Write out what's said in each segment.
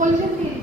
Conscious theory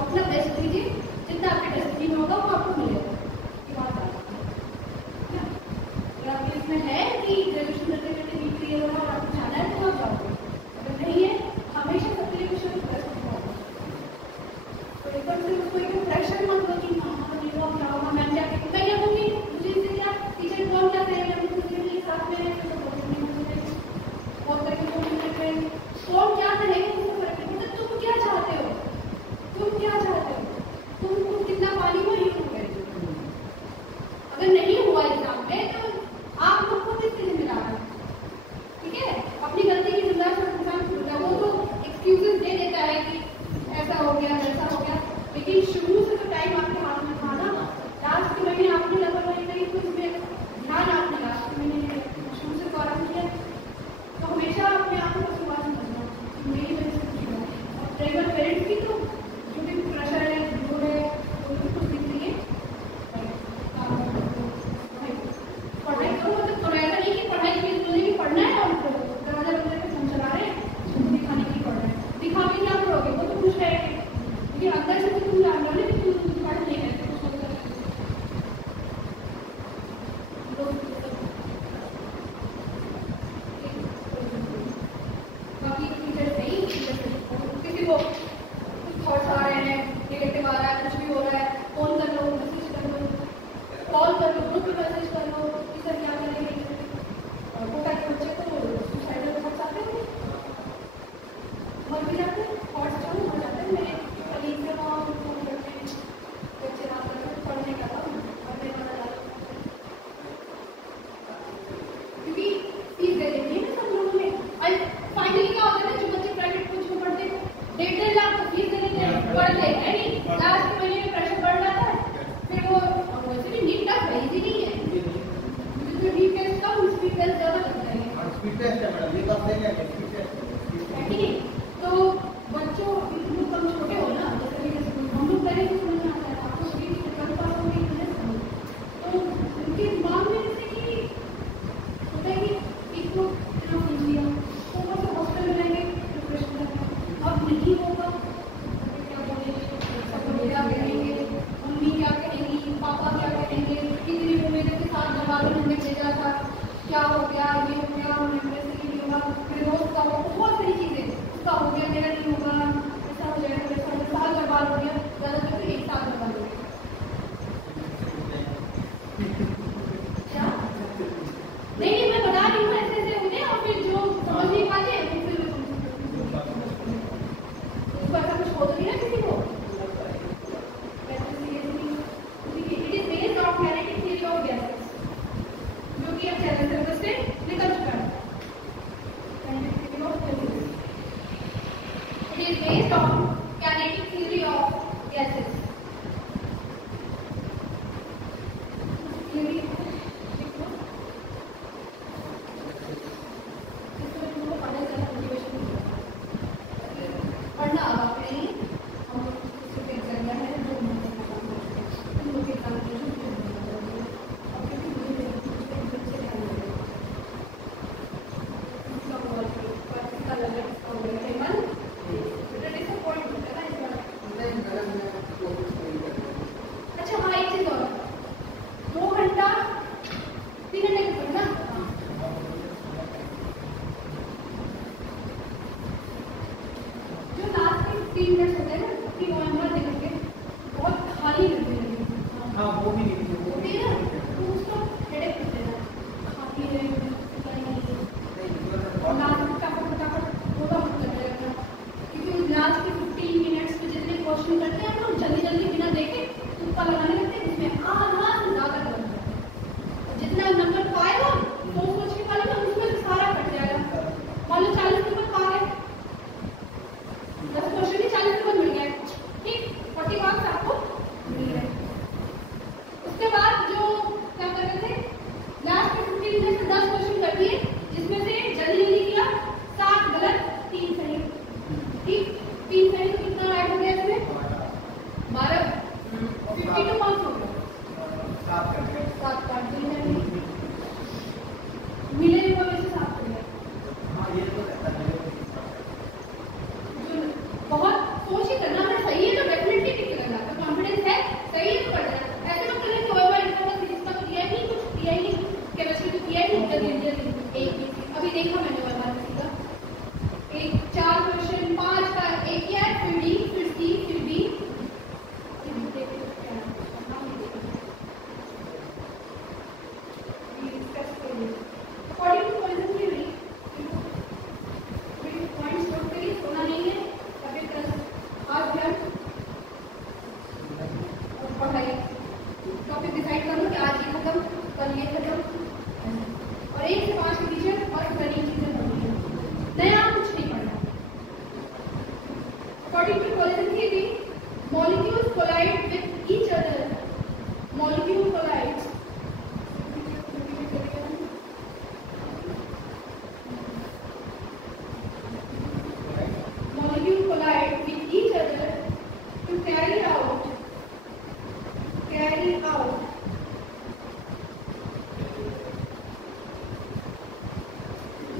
अपना best दीजिए। एकदम से उसको एकदम प्रेशर मत दो कि हाँ ये वो क्या होगा, मैं क्या कहूँगी, मैं क्या कहूँगी मुझे इससे क्या टीचर कौन क्या करेगा, हम कुछ दिन के साथ में रहेंगे तो बहुत करके तो मिलने फ्रेंड कौन क्या करेगा उससे फर्क नहीं पड़ता। तुम क्या चाहते हो, तुम क्या चाहते हो, तुम कितना पानी में यूज करेंगे। अगर नहीं हुआ एग्जाम में तो आप लोग को किसके जिम्मेदार है, ठीक है। अपनी गलती की जिम्मेदार सब इंसान खुद है। वो तो एक्सक्यूजेस दे देता है कि ऐसा हो गया वैसा हो गया, लेकिन शुरू से तो टाइम आपके हाथ में था ना। लास्ट के महीने आपने लापरवाही करी तो इसमें ध्यान आपने लास्ट के महीने शुरू से गौरव किया, तो हमेशा अपने आप को कसूरवार समझना कि मेरी वजह से कुछ हुआ। और रेगुलर पेरेंट्स की तो जो भी प्रेशर है जोर है वो भी कुछ दिख रही है, पढ़ाई करो। मतलब ऐसा नहीं कि पढ़ाई के लिए भी पढ़ना है और दरवाजा बंद करके फोन चला रहे हैं दिखाने के लिए पढ़ रहे हैं, दिखा के क्या करोगे, वो तो खुश है लेकिन अंदर से तो तुम जान रहे हो कि तुम पढ़ नहीं रहे थे। बाकी टीचर नहीं, किसी को कुछ थॉट्स आ रहे हैं, नेगेटिव आ रहा है, कुछ भी हो रहा है, फोन कर लो, मैसेज कर लो, कॉल कर लो, ग्रुप में मैसेज कर लो कि सर क्या करेंगे। और वो ताकि बच्चे को सुसाइडल थॉट्स आते हैं, मर भी जाते हैं, थॉट्स चालू हो जाते हैं। मेरे कलीग से वहाँ फोन करते हैं, बच्चे रात में पढ़ने का था पढ़ने वाला डाल, क्योंकि फीस दे देती है ना सब लोगों ने। और फाइनली क्या होता है ना, जो बच्चे प्राइवेट कोचिंग में पढ़ते हैं 1.5 लाख तो फीस दे देते हैं, पढ़ते हैं नहीं, लास्ट के महीने में प्रेशर बढ़ जाता है। फिर वो वैसे भी नीट टफ है, इजी नहीं है, जो नीट टेस्ट का स्पीड टेस्ट ज़्यादा लगता है। स्पीड टेस्ट है मैडम, ये बात सही है, स्पीड टेस्ट है कि नहीं। तो बच्चों लोग कम छोटे हो ना, जैसे हम लोग पहले तो समझ में आता है, आपको स्पीड की ट्वेल्थ पास हो गई तो उनके दिमाग में जैसे कि होता है कि एक तो इतना सीख लिया तो बस हॉस्टल में रहेंगे प्रिपरेशन करना, अब नहीं होगा क्या बोलेंगे, सब क्या कहेंगे, मम्मी क्या कहेंगी, पापा क्या कहेंगे, कितनी उम्मीदों के साथ दरबारों में भेजा था, क्या हो गया, ये हो गया, मेरे से नहीं होगा, मेरे दोस्त का होगा, बहुत सारी चीज़ें, उसका हो गया मेरा नहीं होगा, ऐसा हो जाएगा, मेरे साल बर्बाद हो गया, ज़्यादातर तो एक साल बर्बाद हो गया। क्या नहीं, मैं बता रही हूँ ऐसे ऐसे होते हैं, और फिर जो समझ नहीं पाते फिर उसको ऐसा कुछ हो तो नहीं ना किसी को। It is based on kinetic theory of gases, जो कि अब सिलेबस से निकल चुका है। It is based on kinetic theory of gases. पढ़ना अब आप नहीं, हम लोग एग्जाम है अच्छा हाँ, एक चीज और, 2 घंटा 3 घंटे की पढ़ना, जो लास्ट के 3 मिनट होते हैं ना, अपनी नवंबर देखेंगे बहुत खाली लगते हैं। हाँ वो भी नहीं होती है ना, तो उसको हेडेक होते हैं, खाती है और लास्ट फटाफट थोड़ा मत करने लगना, क्योंकि लास्ट के 15 मिनट्स में जितने क्वेश्चन करते हैं हम लोग जल्दी जल्दी बिना देखे तुक्का लगाने लगते हैं, जिसमें आधा से ज़्यादा कर जाता है। जितना नंबर पाएगा तो सोच के पाएगा उसमें से सारा कट जाएगा। मान लो 40 नंबर पा गए, 10 क्वेश्चन ही 40 नंबर मिल गए, ठीक, 40 मार्क्स आपको मिल गए। उसके बाद जो क्या कर रहे थे, लास्ट के 15 मिनट में 10 क्वेश्चन कर दिए, जिसमें से जल्दी जल्दी किया, 7 गलत 3 सही, ठीक, 3 सही कितना ऐड हो गया इसमें टॉपिक डिसाइड कर लो कि आज ये खत्म, कल ये खत्म, और 1 से 5 के पीछे और सारी चीजें पढ़नी है, नया कुछ नहीं पढ़ना। According to collision theory, molecules collide with each other. Molecule collides. Molecule collide with each other to carry out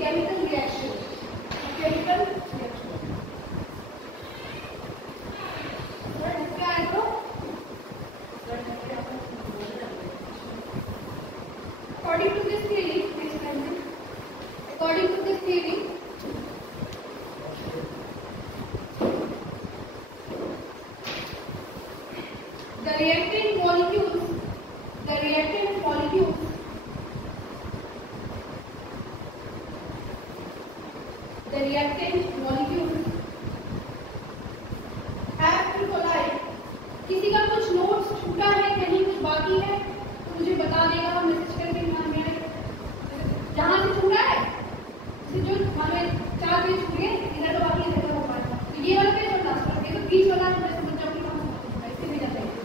chemical reaction. Chemical reaction. According to this theory, the reactant molecules have to collide. किसी का कुछ notes छूटा है, कहीं कुछ बाकी है तो मुझे बता देगा, मैसेज करके मेरे जहाँ से छूटा है, जो हमें 4 पेज छूट गए, इधर तो बाकी इधर हो पाएगा, तो ये वाला पेज और लास्ट वाला पेज, तो बीच वाला मैं समझ जाऊंगी कहाँ छूटा है, इससे भेजा जाएगा।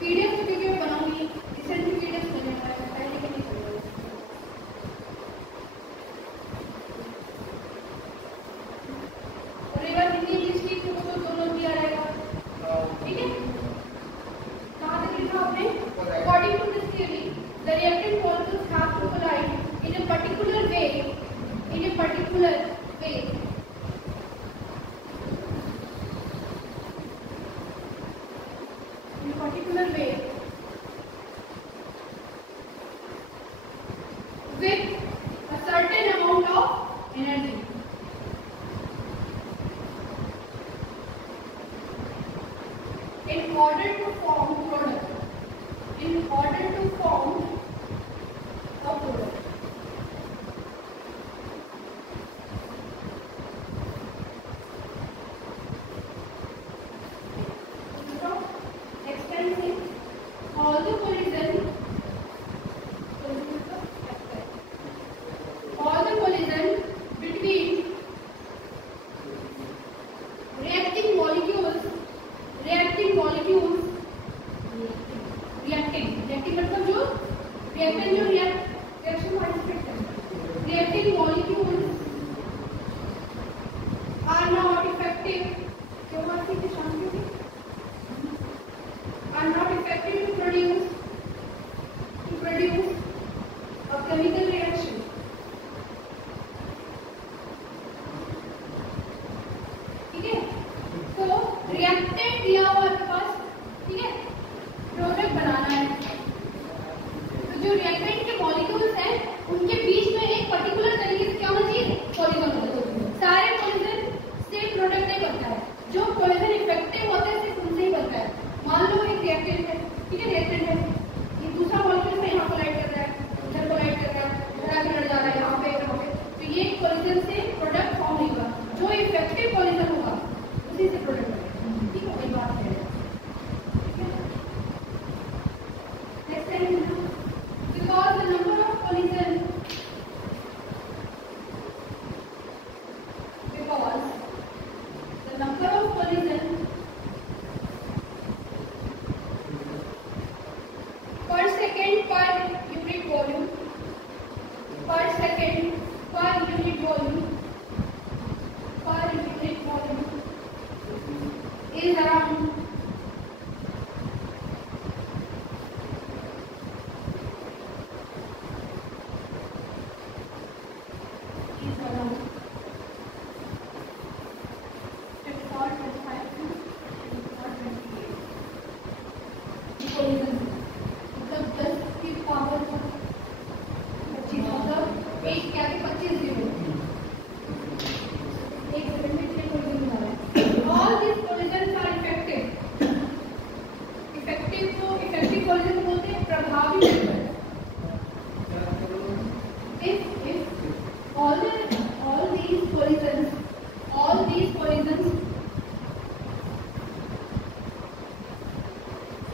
पीडीएफ क्योंकि मैं बनाऊंगी, रिसेंटली पीडीएफ बने हुआ है, पहले के नहीं चलेगा। और एक बार हिंदी इंग्लिश की तो दोनों भी आ जाएगा, ठीक है। कहाँ तक लिखा आपने? According to this theory, the reactant molecules have to collide in a particular way. In a particular way. In a particular way. With a certain amount of energy. In order to form product. In order to form a product. Extending all the collision between reacting molecules reacting मतलब जो reactant जो reaction participate करता है, reacting molecules are not effective, क्यों आती है शाम की, are not effective to produce a chemical reaction. ठीक है, तो reactant दिया हुआ आपके पास, ठीक है, प्रोडक्ट बनाना है, तो जो रिएक्टेंट के मॉलिक्यूल्स हैं उनके बीच में एक पर्टिकुलर तरीके से क्या होना चाहिए, कोलिजन होना चाहिए। सारे कोलिजन से प्रोडक्ट नहीं बनता है, जो कोलिजन इफेक्टिव होते हैं सिर्फ उनसे ही बनता है। मान लो एक रिएक्टेंट है, ठीक है, रिएक्टेंट है, ये दूसरा मॉलिक्यूल से यहाँ कोलाइड कर रहा है, उधर कोलाइड कर रहा है, उधर आगे लड़ जा रहा है, यहाँ पे, तो ये कोलिजन से प्रोडक्ट फॉर्म नहीं होगा, जो इफेक्टिव कोलिजन होगा उसी से प्रोडक्ट बनेगा, ठीक है, वही बात है। Because the number of collision per second per unit volume is around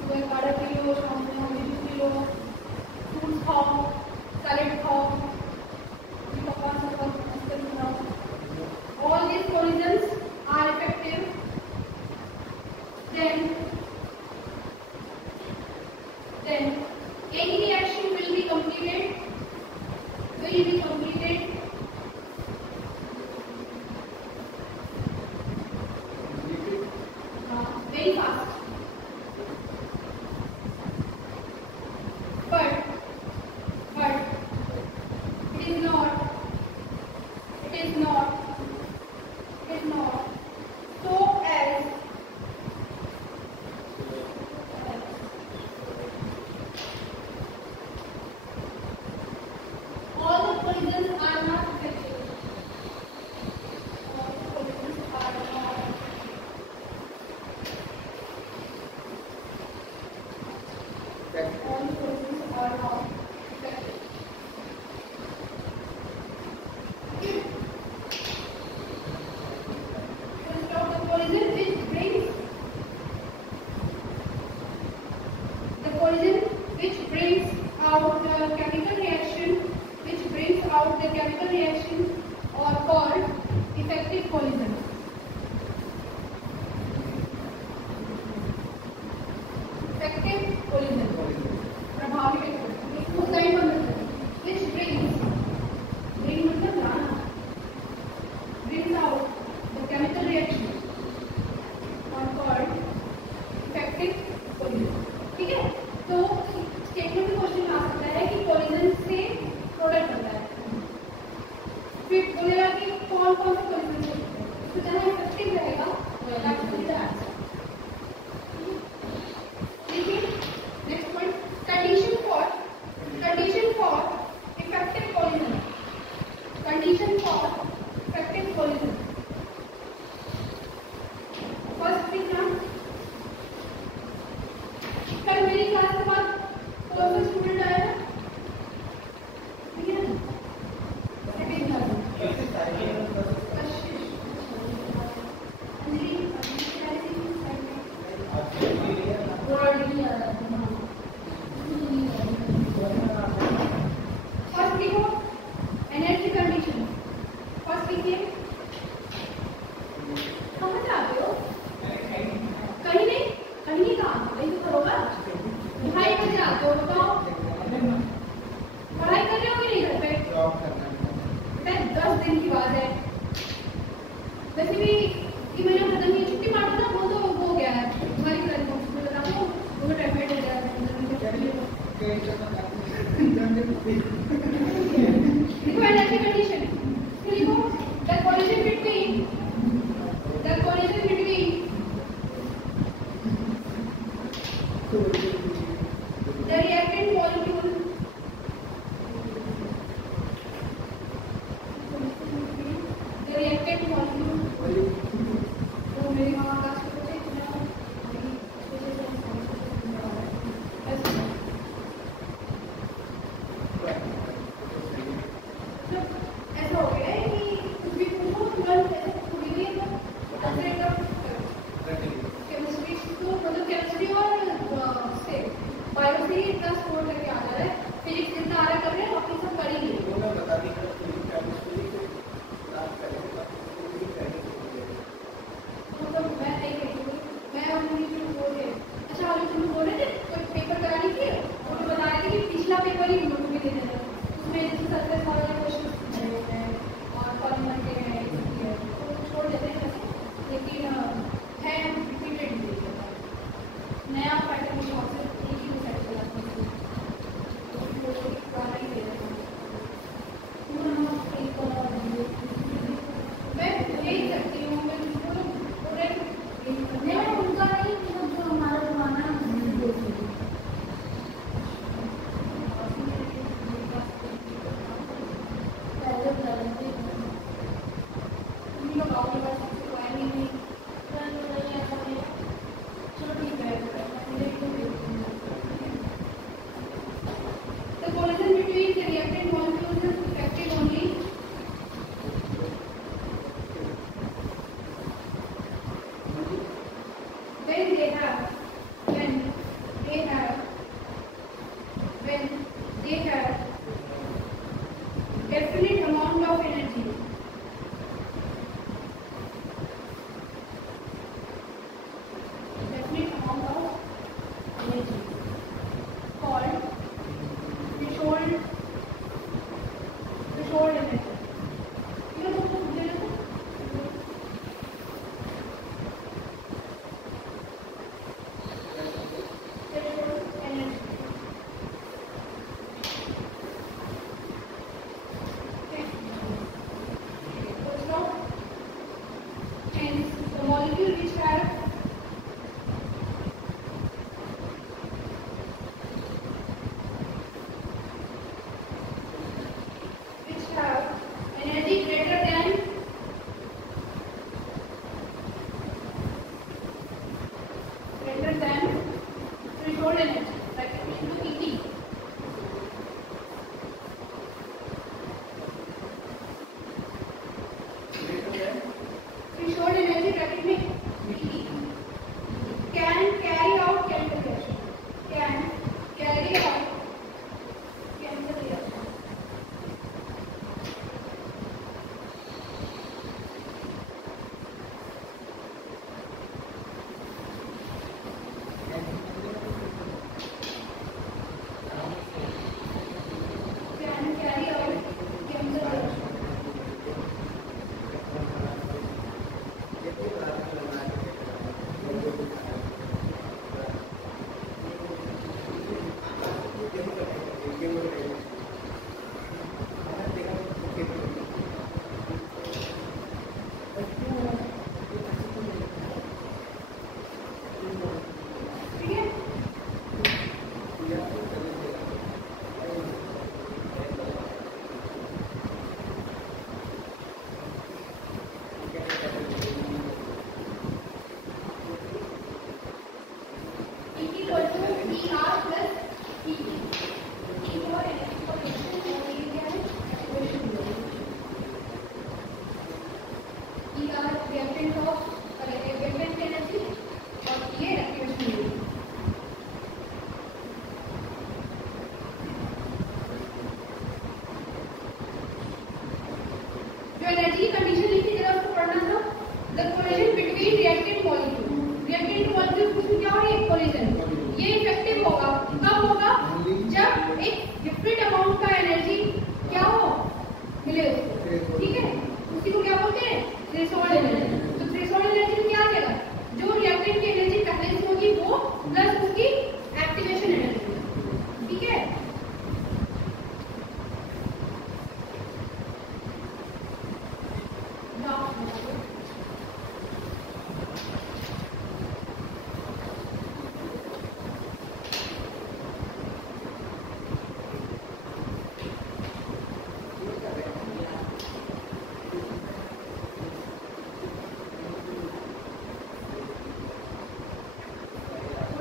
我也发了。then any reaction will be completed very fast. But it is not so as all the poisons are not effective. All the poisons are not effective. The poison which brings out the chemical reaction are called effective poison. Effective poison. प्रभावी इसको side पर मतलब which brings मतलब लाना brings out the chemical reaction are called effective poison. ठीक है, तो statement में क्वेश्चन आ सकता है कि पॉइजन से प्रोडक्ट बनता है, फिर बोलेगा कि कौन कौन से पॉइजन से तो जहाँ इफेक्टिव रहेगा that will be the answer. ठीक है, next point condition for effective poison. Condition for effective poison. First thing ना, कल मेरी क्लास के बाद कौन सा स्टूडेंट आया था? ठीक है, सेकंड क्लास फर्स्ट देखो एनर्जी कंडीशन. फर्स्ट देखिए कहाँ जाते हो? कहीं नहीं कहाँ वही तो करोगा. 2:30 बजे आते हो, बताओ पढ़ाई कर रहे हो कि नहीं घर पे? 10 दिन की बात है. वैसे भी कि मैंने खत्म की छुट्टी मार दो ना, वो तो हो गया है तुम्हारी कर दो उसमें बता दो वो टाइफाइड हो गया है. देखो एनर्जी कंडीशन लिखो the collision between the reactant molecule तो मेरी मामा का ऐसा हो गया है कि कुछ भी पूछो तुरंत ऐसे पूरी नहीं है. केमिस्ट्री तो मतलब केमिस्ट्री और से बायो से इतना स्कोर करके आ जा रहा है, फिजिक्स जितना आ रहा कर रहे हैं बाकी सब कर ही नहीं. मतलब मैं नहीं कहती हूँ, मैं और मुझे जो बोल रहे हैं. अच्छा वाले तुम बोल रहे थे कोई पेपर करानी थी और तो बता रहे थे कि पिछला पेपर ही नोट में दे देना, उसमें जैसे 70 वाले क्वेश्चन हैं और पॉलीमर के हैं तो छोड़ देते हैं वैसे, लेकिन है रिपीटेड नया पैटर्न के शॉप से एक ही सेट चलाते हैं तो पुराना ही दे रहे हैं. मैं यही करती हूँ, मैं पूरे उनका नहीं जो हमारा जमाना है The collision between the reactant molecules is effective only when they have definite amount of energy. Definite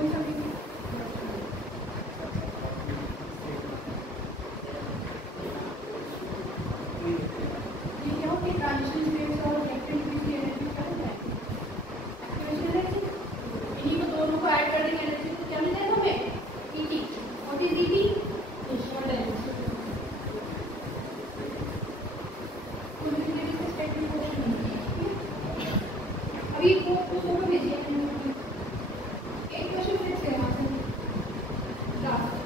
कौन सा भी ये क्या होती है ट्रांजिशन स्टेट्स और एक्टिविटी एनर्जी क्या होता है एक्टिवेशन एनर्जी इन्हीं को दोनों को ऐड कर देंगे एनर्जी तो क्या मिल जाएगा हमें ET what is ET short energy अभी वो उसको भेजिए एक क्वेश्चन फिर से यहाँ से लास्ट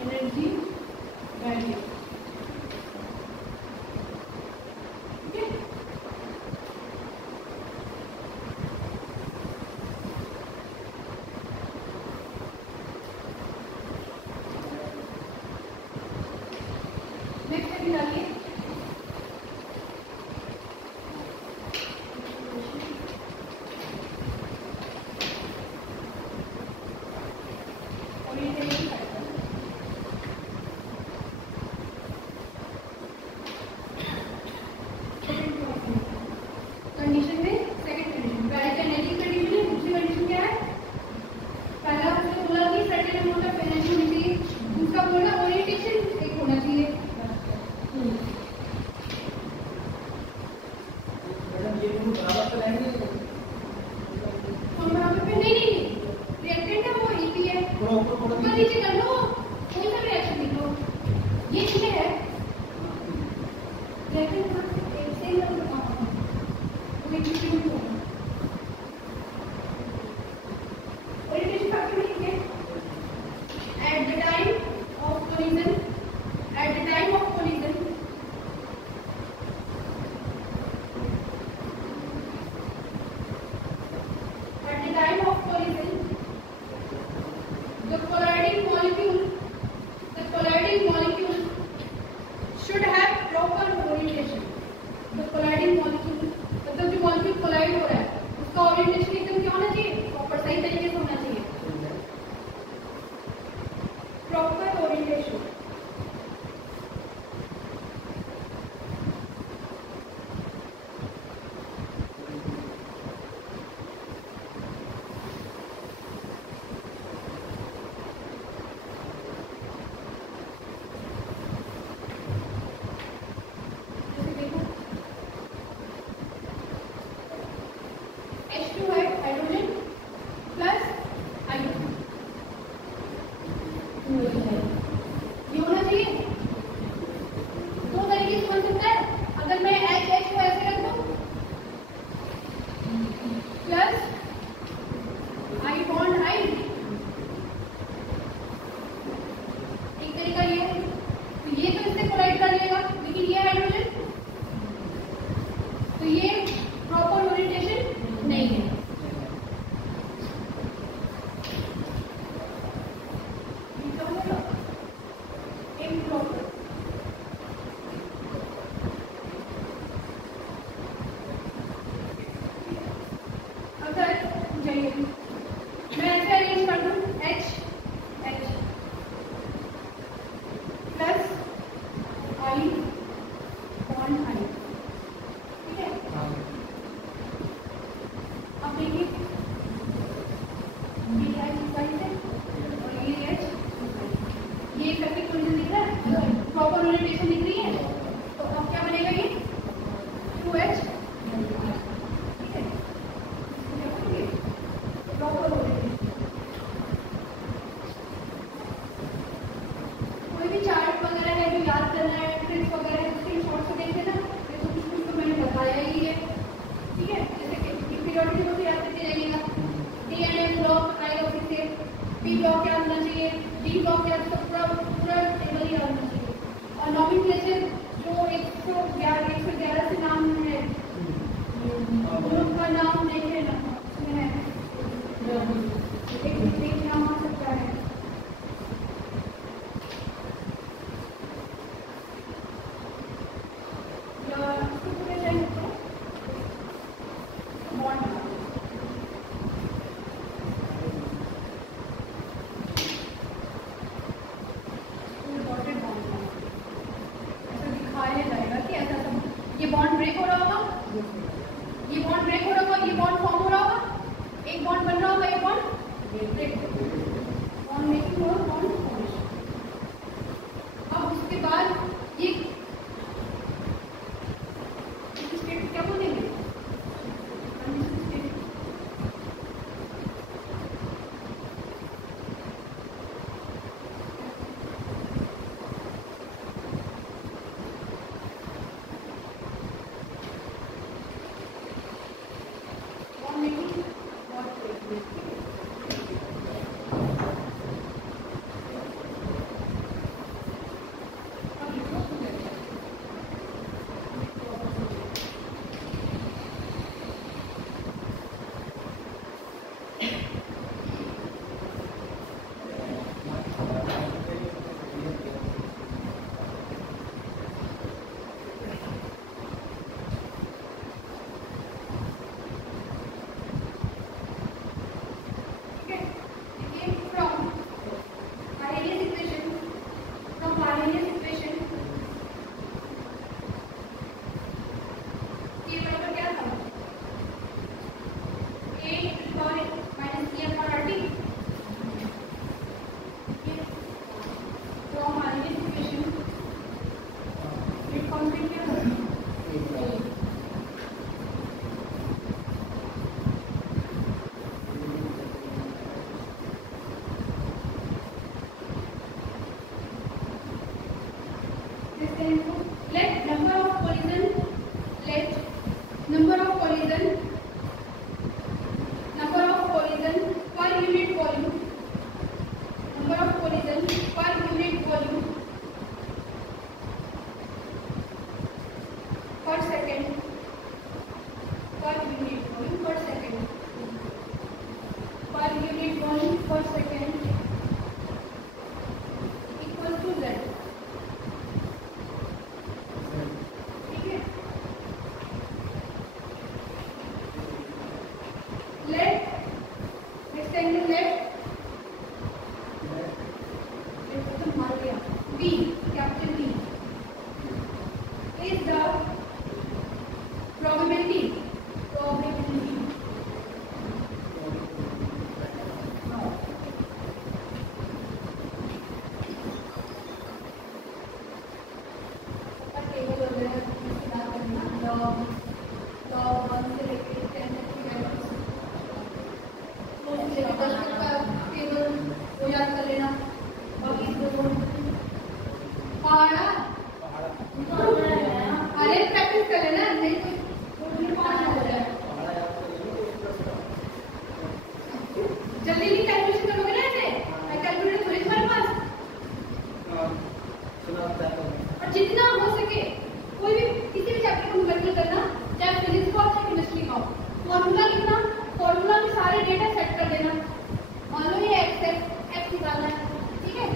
एनर्जी वैल्यू ठीक है नेक्स्ट अभी डालिए और ये देखिए कंडीशन में सेकंड कंडीशन पहले जेनेटिक कंडीशन है दूसरी कंडीशन क्या है पहला उसने बोला कि सर्टेन अमाउंट ऑफ एनर्जी होनी चाहिए दूसरा बोला ओरिएंटेशन एक होना चाहिए मैडम ये दोनों बराबर तो रहेंगे हम बराबर पे नहीं रिएक्टेंट है वो ईपी है ऊपर नीचे कर लो कोई सा रिएक्शन लिख लो ये कितने है रिएक्टेंट एक से ही orientation factor लिख के at the time of collision at the time of collision the colliding molecule should have proper orientation the colliding molecule मतलब जो मॉलिक्यूल कोलाइड हो रहा है उसका ओरिएंटेशन एकदम क्या होना चाहिए प्रॉपर सही तरीके से होना चाहिए प्रॉपर ओरिएंटेशन H2 है हाइड्रोजन प्लस हाइड्रोजन ये होना चाहिए दो तरीके से बन सकता है अगर मैं H को ऐसे रख दूं प्लस I बॉन्ड I एक तरीका ये है तो ये तो इससे कोलाइड कर लेगा लेकिन ये हाइड्रोजन तो ये प्रॉपर ओरिएंटेशन नहीं है improper अगर जाइए मैं ऐसे अरेंज कर दूं H plus I bond I ठीक है अब देखिए ये H साइड है और ये H ये इफेक्टिव कोलिजन दिख रहा है प्रॉपर ओरिएंटेशन दिख रही है तो अब क्या बनेगा ये 2H ठीक है प्रॉपर ओरिएंटेशन कोई भी चार्ट वगैरह है जो याद करना है ट्रिक्स वगैरह है उसके शॉर्ट से देख लेना ये तो कुछ तो मैंने बताया ही है ठीक है जैसे कि पीरियोडिक को याद करके जाइएगा डी एंड एम ब्लॉक आएगा फिर से पी ब्लॉक याद होना चाहिए डी ब्लॉक याद पूरा पूरा टेबल याद होना चाहिए और नॉमेनक्लेचर जो 111 से नाम है ग्रुप का नाम देख लेना उसमें है एक नाम आ सकता है per second equals to z. ठीक है, let rectangle let मार गया b, capital B is the probability जितना हो सके कोई भी किसी भी चैप्टर को न्यूमेरिकल करना, चाहे फिजिक्स का हो चाहे केमिस्ट्री का हो, फॉर्मूला लिखना, फॉर्मूला में सारे डेटा सेट कर देना। मान लो ये एक्स है, एक्स निकालना है, ठीक है,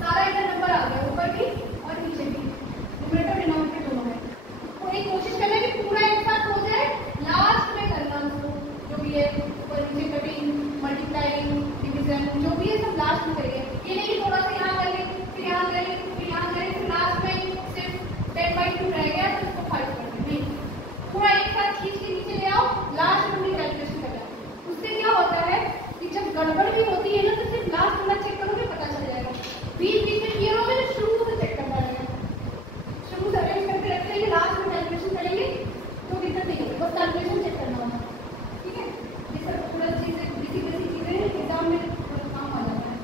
सारा इधर नंबर आ गया, ऊपर भी और नीचे भी, न्यूमरेटर डिनोमिनेटर दोनों में। तो एक कोशिश करना कि पूरा एक साथ हो जाए, लास्ट में करना उसको जो भी है, ऊपर नीचे कटिंग, मल्टीप्लाइंग, डिवीजन, जो भी है सब लास्ट में करेंगे। ये नहीं कि थोड़ा सा यहाँ कर ले, फिर यहाँ कर ले, फिर यहाँ कर ले, फिर लास्ट में 10/2 रह गया तो उसको 5 कर दें, नहीं, पूरा एक साथ खींच के नीचे ले आओ, लास्ट में अपनी कैलकुलेशन कर लो। उससे क्या होता है कि जब गड़बड़ भी होती है ना तो सिर्फ लास्ट वाला चेक करोगे, पता चल जाएगा। बीच बीच में क्लियर होगा तो शुरू से चेक करना रहेगा, शुरू से अरेंज करके रखते हैं, लास्ट में कैलकुलेशन करेंगे तो दिक्कत नहीं होगी, बस कैलकुलेशन चेक करना होगा। ठीक है, ये सब पूरा चीजें बेसिक चीजें एग्जाम में काम आ जाता है।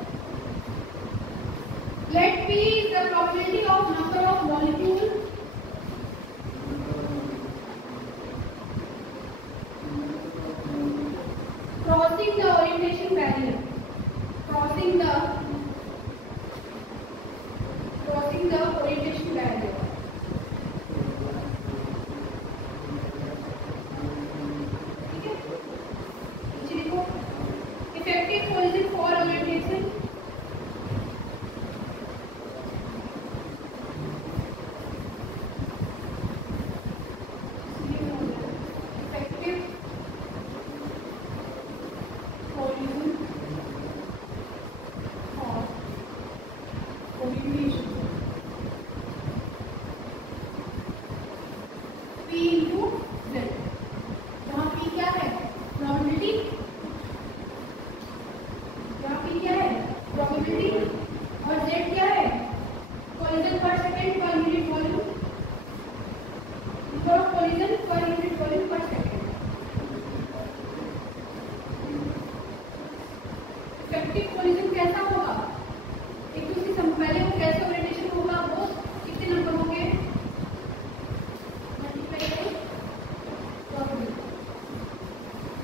Let P is the probability of number of molecules crossing the orientation barrier. Crossing the orientation barrier. ठीक है, नीचे देखो, effective collision for orientation. और z क्या है, कोलिजन पर second per unit volume, number of collision per unit volume पर second. Effective collision कैसा होगा, एक दूसरे से पहले वो कैसे ओरिएंटेशन होगा, वो कितने नंबर होंगे, multiply by probability.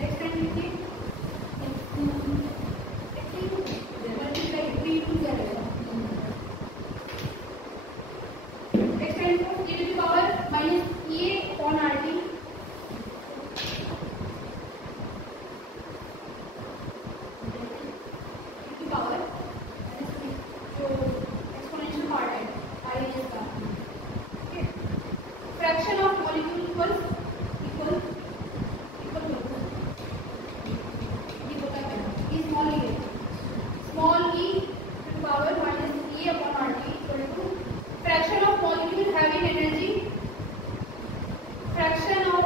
Next time लिखिए fraction of molecule equal ये होता है e small e to the power minus e upon RT equal to fraction of molecule having energy, fraction of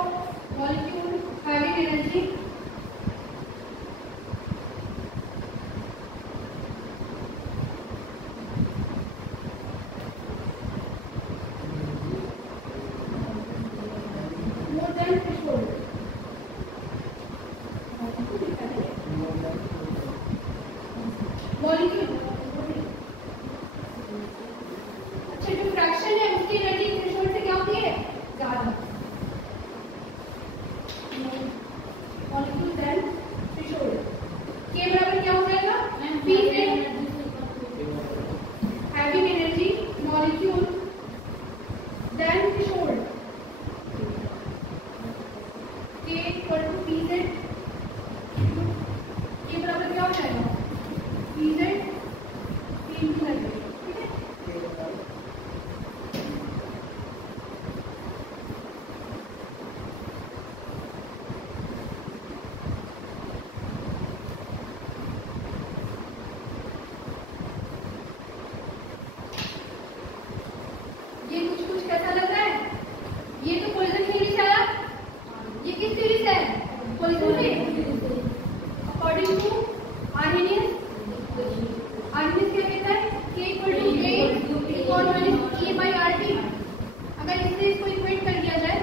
molecule having energy more than threshold. Molecule अच्छा जो fraction है उसकी energy threshold से क्या होती है, ज्यादा। मॉलिक्यूल देन थ्रेशोल्ड के बराबर क्या हो जाएगा, पी से having energy molecule than threshold के इक्वल टू पी से, के बराबर क्या हो जाएगा 3 कर देंगे, ठीक है। ये कुछ कैसा लग रहा है? ये तो कोलिजन थ्योरी से आया। ये किस थ्योरी से है? कोलिजन से। अकॉर्डिंग टू आर्हेनियस क्या कहता है? K equal to A equal minus E by RT। अगर इससे इसको इक्वेट कर दिया जाए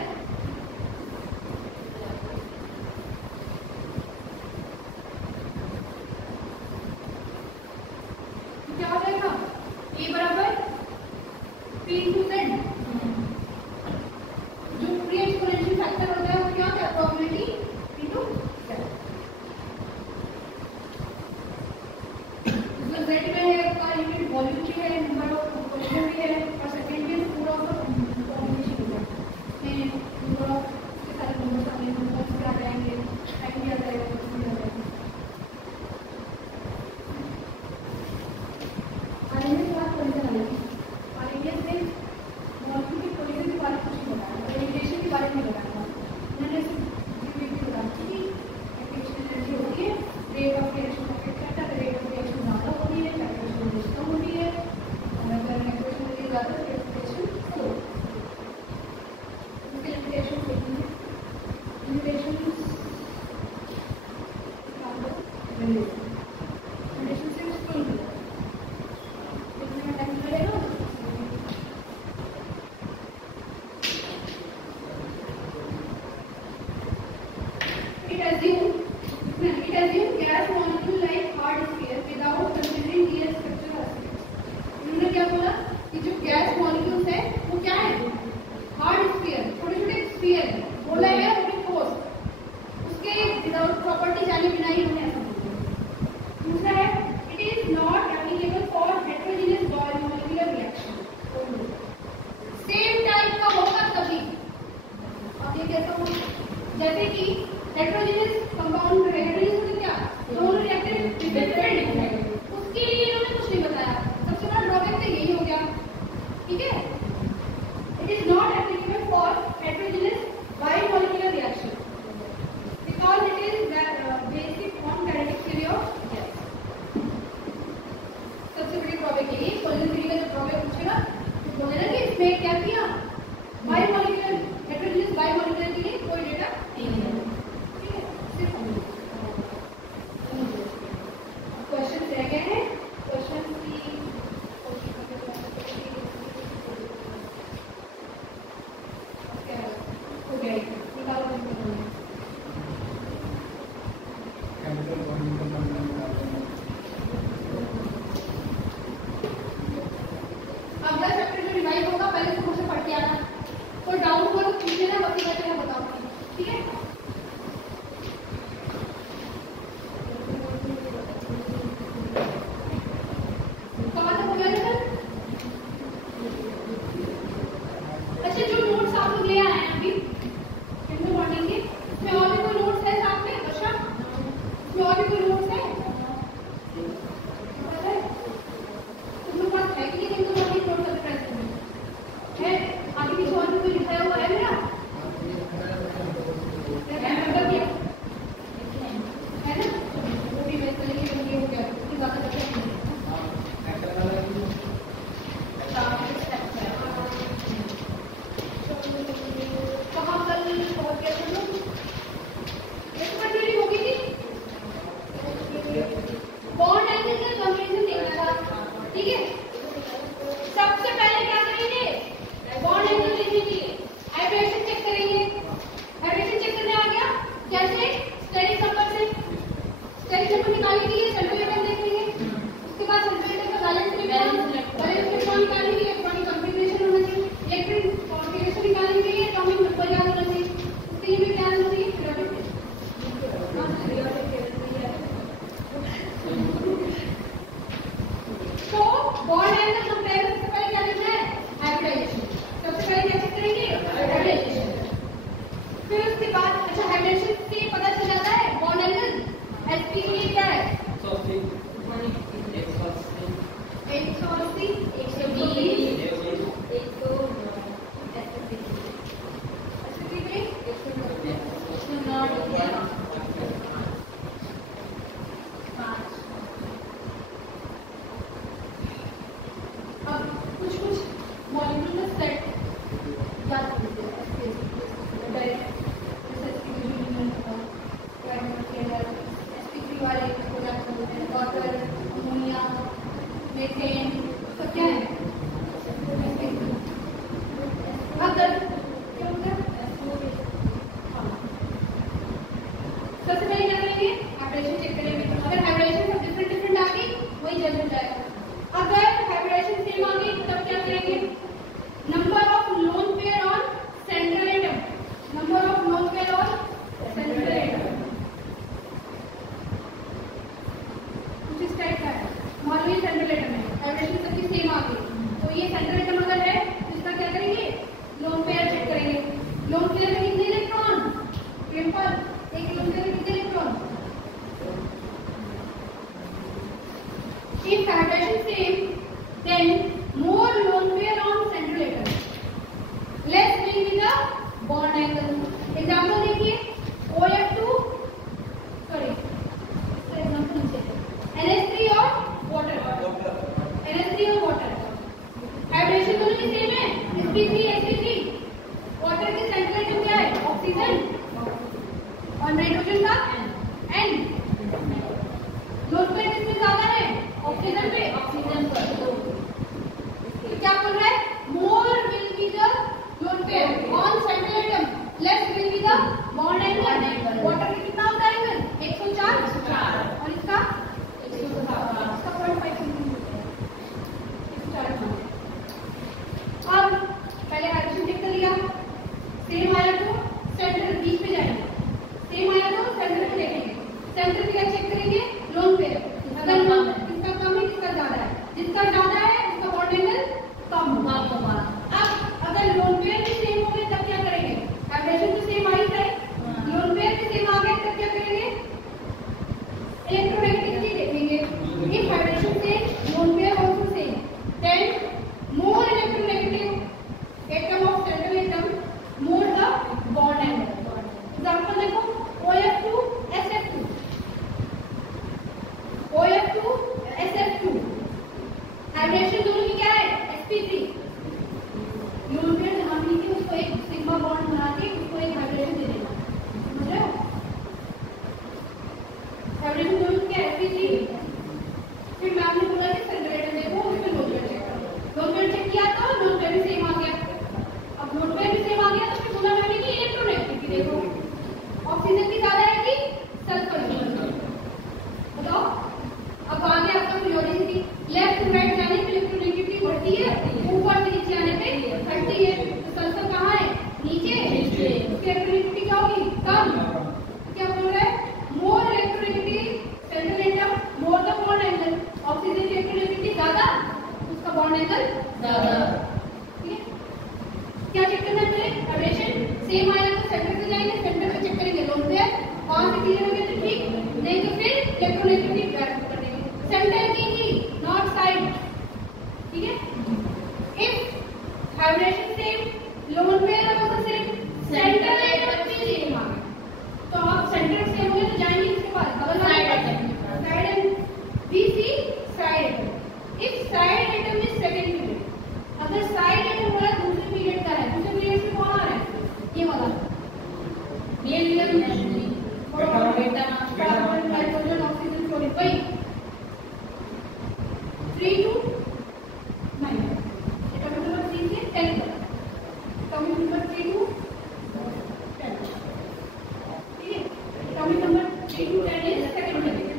तो क्या हो जाएगा? A बराबर P इंटू Z। जो प्री एक्सपोनेंशियल फैक्टर होता है वो क्या होता है? Probability into Z। इसमें Z में है का यूनिट वॉल्यूम भी है, नंबर ऑफ कोलिजन भी है और सेकंड में पूरा उसका कॉम्बिनेशन होगा। इसमें नंबर ऑफ के सारे नंबर्स आने नंबर्स भी आ जाएंगे, टाइम भी आ जाएगा, कुछ भी आ जाएगा। आर्हेनियस के बाद कोलिजन आएगी। आर्हेनियस ने मॉलिक्यूल के कोलिजन के बारे में कुछ नहीं बताया, रेडिएशन के बारे में बताया। उन्होंने सिर्फ बताया कि रेडिएशन एनर्जी होती है, रेट ऑफ रिएक्शन का इफेक्ट करता है, रेट ऑफ रिएक्शन ज़्यादा होती है, सैचुरेशन कम होती है, और अगर सैचुरेशन होती है ज़्यादा तो रिएक्शन स्लो। इसके लिमिटेशन होती है, लिमिटेशन सिर्फ स्लो है। कितने टाइम लगेगा? It assumes gas molecule like hard sphere without considering real structural aspects. उन्होंने क्या बोला कि जो गैस मॉलिक्यूल्स है वो क्या है? हार्ड स्फीयर, छोटे-छोटे स्फीयर बोला है उन्होंने ठोस, उसके विदाउट प्रॉपर्टी जाने बिना ही उन्होंने ऐसा बोला। दूसरा है it is not applicable for heterogeneous biomolecular reaction. Same type का होगा तभी। अब ये कैसा होगा? जैसे कि हेटेरोजेनियस कंपाउंड हेटेरोजेनियस मतलब क्या? दोनों रिएक्टेड डिफरेंट है, उसके लिए इन्होंने कुछ नहीं बताया। सबसे बड़ा ड्रॉबैक तो यही हो गया, ठीक है। It is not applicable for heterogeneous biomolecular reaction because it is basic on kinetic theory of gas. सबसे बड़ी ड्रॉबैक यही है। कोलिजन थ्योरी का जो ड्रॉबैक पूछेगा तो बोलेगा कि इसमें क्या किया? बायोमोलिकुलर हेटेरोजेनियस बायोमोलिकुलर के लिए कोई डेटा नहीं है, ठीक है। सिर्फ क्वेश्चन रह गए हैं। क्वेश्चन की हो गया निकालो। अगला चैप्टर जो रिवाइज होगा पहले से मुझसे पढ़ के आना, कोई डाउट हुआ तो पूछ लेना, बाकी बातें मैं बताऊंगी, ठीक है। कहाँ तक हो गया सर? अच्छा, जो नोट्स आप लोग ले आए हैं अभी इंटरव्यू मॉर्निंग के, इसमें और भी कोई नोट्स है साथ में? अच्छा, इसमें और भी कोई नोट्स है? तुम लोग पास है कि नहीं? तुम लोग नोट्स प्रेजेंट है? आगे पीछे और भी कोई लिखाया हुआ है मेरा? मीथेन, सब क्या है? अगर क्या होता है? सबसे पहले क्या करेंगे? हाइब्रिडेशन चेक करेंगे। अगर हाइब्रिडेशन सब डिफरेंट आ गई, वही जज हो जाएगा। अगर हाइब्रिडेशन सेम आ गई, तब क्या करेंगे? Number of lone pair on central atom, number of lone pair on central atom कुछ इस टाइप का है। मान लीजिए सेंट्रल एटम है, हाइब्रिडेशन सबकी सेम आ गई, तो ये सेंट्रल एटम अगर है तो इसका क्या करेंगे? लोन पेयर चेक करेंगे। लोन पेयर में कितने इलेक्ट्रॉन? सिंपल, एक लोन पेयर में कितने electron? If hydration same, then more lone pair on central atom. Less will be the bond angle. Example देखिए, OF2, sorry, इसका example नीचे है। NH3 और water, NH3 और water. Hydration दोनों की same है, sp3, sp3. Water के central atom क्या है? Oxygen और नाइट्रोजन का N. लोन पेयर किसमें ज्यादा है? ऑक्सीजन पे, ऑक्सीजन पर। तो क्या बोल रहा है? More will be the lone pair on central atom, less will be the bond angle. Water का कितना होता है एंगल? 104 और इसका 107, इसका 0.5 अब पहले हाइड्रोजन चेक कर लिया, सेम आया तो सेंटर बीच में जाएंगे, सेम आया तो सेंटर में देखेंगे। सेंटर पे क्या चेक करेंगे? लोन पेयर, अगर किसका कम है किसका ज्यादा है, जिसका ज्यादा है उसका बॉन्ड एंगल कम होगा। अब अगर लोन पेयर भी सेम हो गए तब क्या करेंगे? हाइड्रोजन तो सेम आई है, लोन पेयर भी सेम आ गए तब क्या करेंगे? इलेक्ट्रोनेगेटिविटी देखेंगे। If hydrogen same, lone pair also same, then more electronegative atom of central atom more the bond angle. Example देखो, OF2 SF2, OF2 SF2, hydration दोनों की क्या है? sp3। लोन पेयर जमा लीजिए, उसको एक सिग्मा बॉन्ड बना के उसको एक हाइड्रेशन दे देना, समझ रहे हो? हाइड्रेशन दोनों की क्या है? sp3। फिर मैम ने बोला कि सेंट्रल एटम देखो, उसमें लोन पेयर चेक करो। लोन पेयर चेक किया तो लोन पेयर भी सेम आ गया। अब लोन पेयर भी सेम आ गया तो फिर बोला मैंने कि इलेक्ट्रोनेगेटिविटी देखो, ऑक्सीजन की ज्यादा है कि सल्फर की? बताओ। अब आगे आपका पीरियोडिसिटी, लेफ्ट टू राइट जाने पे इलेक्ट्रोनेगेटिविटी बढ़ती है, ऊपर से नीचे आने पे घटती है। तो सल्फर कहाँ है? नीचे। उसकी इलेक्ट्रोनेगेटिविटी क्या होगी? कम। क्या बोल रहा है? More electronegative central atom, more the bond angle. Oxygen की इलेक्ट्रोनेगेटिविटी ज्यादा, उसका बॉन्ड एंगल ज्यादा। ठीक है, क्या चेक करना है पहले? हाइड्रेशन सेम आया तो सेंटर पे जाएंगे, सेंटर पे चेक करेंगे लोन पेयर, वहां से क्लियर हो गया तो ठीक, नहीं तो फिर इलेक्ट्रोनेगेटिविटी वेरीफाई कर देंगे। सेंटर की ही, नॉट साइड। ठीक है, if hybridisation same, lone pair also same, centre atom भी सेम आ गया, तो आप सेंटर सेम हो गए तो जाएंगे इसके बाद double side atom, side atom BC side atom. If side atom is second period, अगर साइड एटम वाला दूसरे पीरियड का है, दूसरे पीरियड में कौन आ रहा है? ये वाला कार्बन, नाइट्रोजन, ऑक्सीजन, क्लोरीन, वही 3 to 9, एटॉमिक नंबर 3 से 10 तक, एटॉमिक नंबर 3 to 10। ठीक है, atomic number 3 to 10 is second period.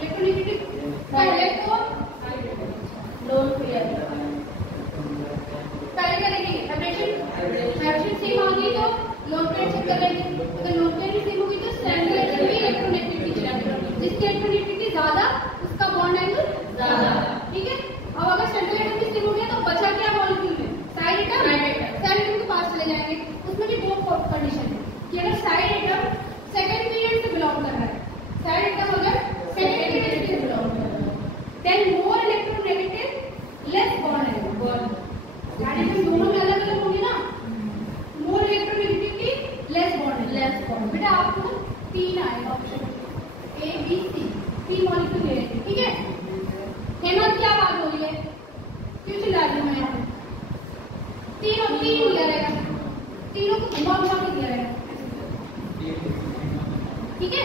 Electronegative पहले तो लोन पेयर, पहले क्या देखेंगे? हाइड्रोजन सेम आ गई तो लोन पेयर चेक कर लेंगे। अगर लोन पेयर भी सेम होगी तो सेंट्रल एटम भी इलेक्ट्रोनेगेटिविटी चलेगी, जिसकी इलेक्ट्रोनेगेटिविटी ज्यादा उसका बॉन्ड एंगल ज्यादा। ठीक है, अब अगर सेंट्रल एटम भी सेम हो गया तो बचा क्या मॉलिक्यूल में? Side atom. साइड एटम के पास चले जाएंगे। उसमें भी दो कंडीशन है कि अगर साइड एटम सेकंड पीरियड से बिलोंग कर रहा है, साइड एटम अगर सेकंड पीरियड से बिलोंग कर रहा है, then more electronegative less bond angle. Side atom दोनों में अलग अलग होंगे ना, मोर इलेक्ट्रोनेगेटिविटी लेस बॉन्ड। बेटा आपको 3 आएगा option A B C, 3 molecule ले लेंगे। ठीक है, हेमंत क्या बात हो रही है? क्यों चिल्ला रही हूं मैं यहाँ पे? तीनों 3 दिया रहेगा, तीनों को घुमा घुमा के दिया रहेगा। ठीक है,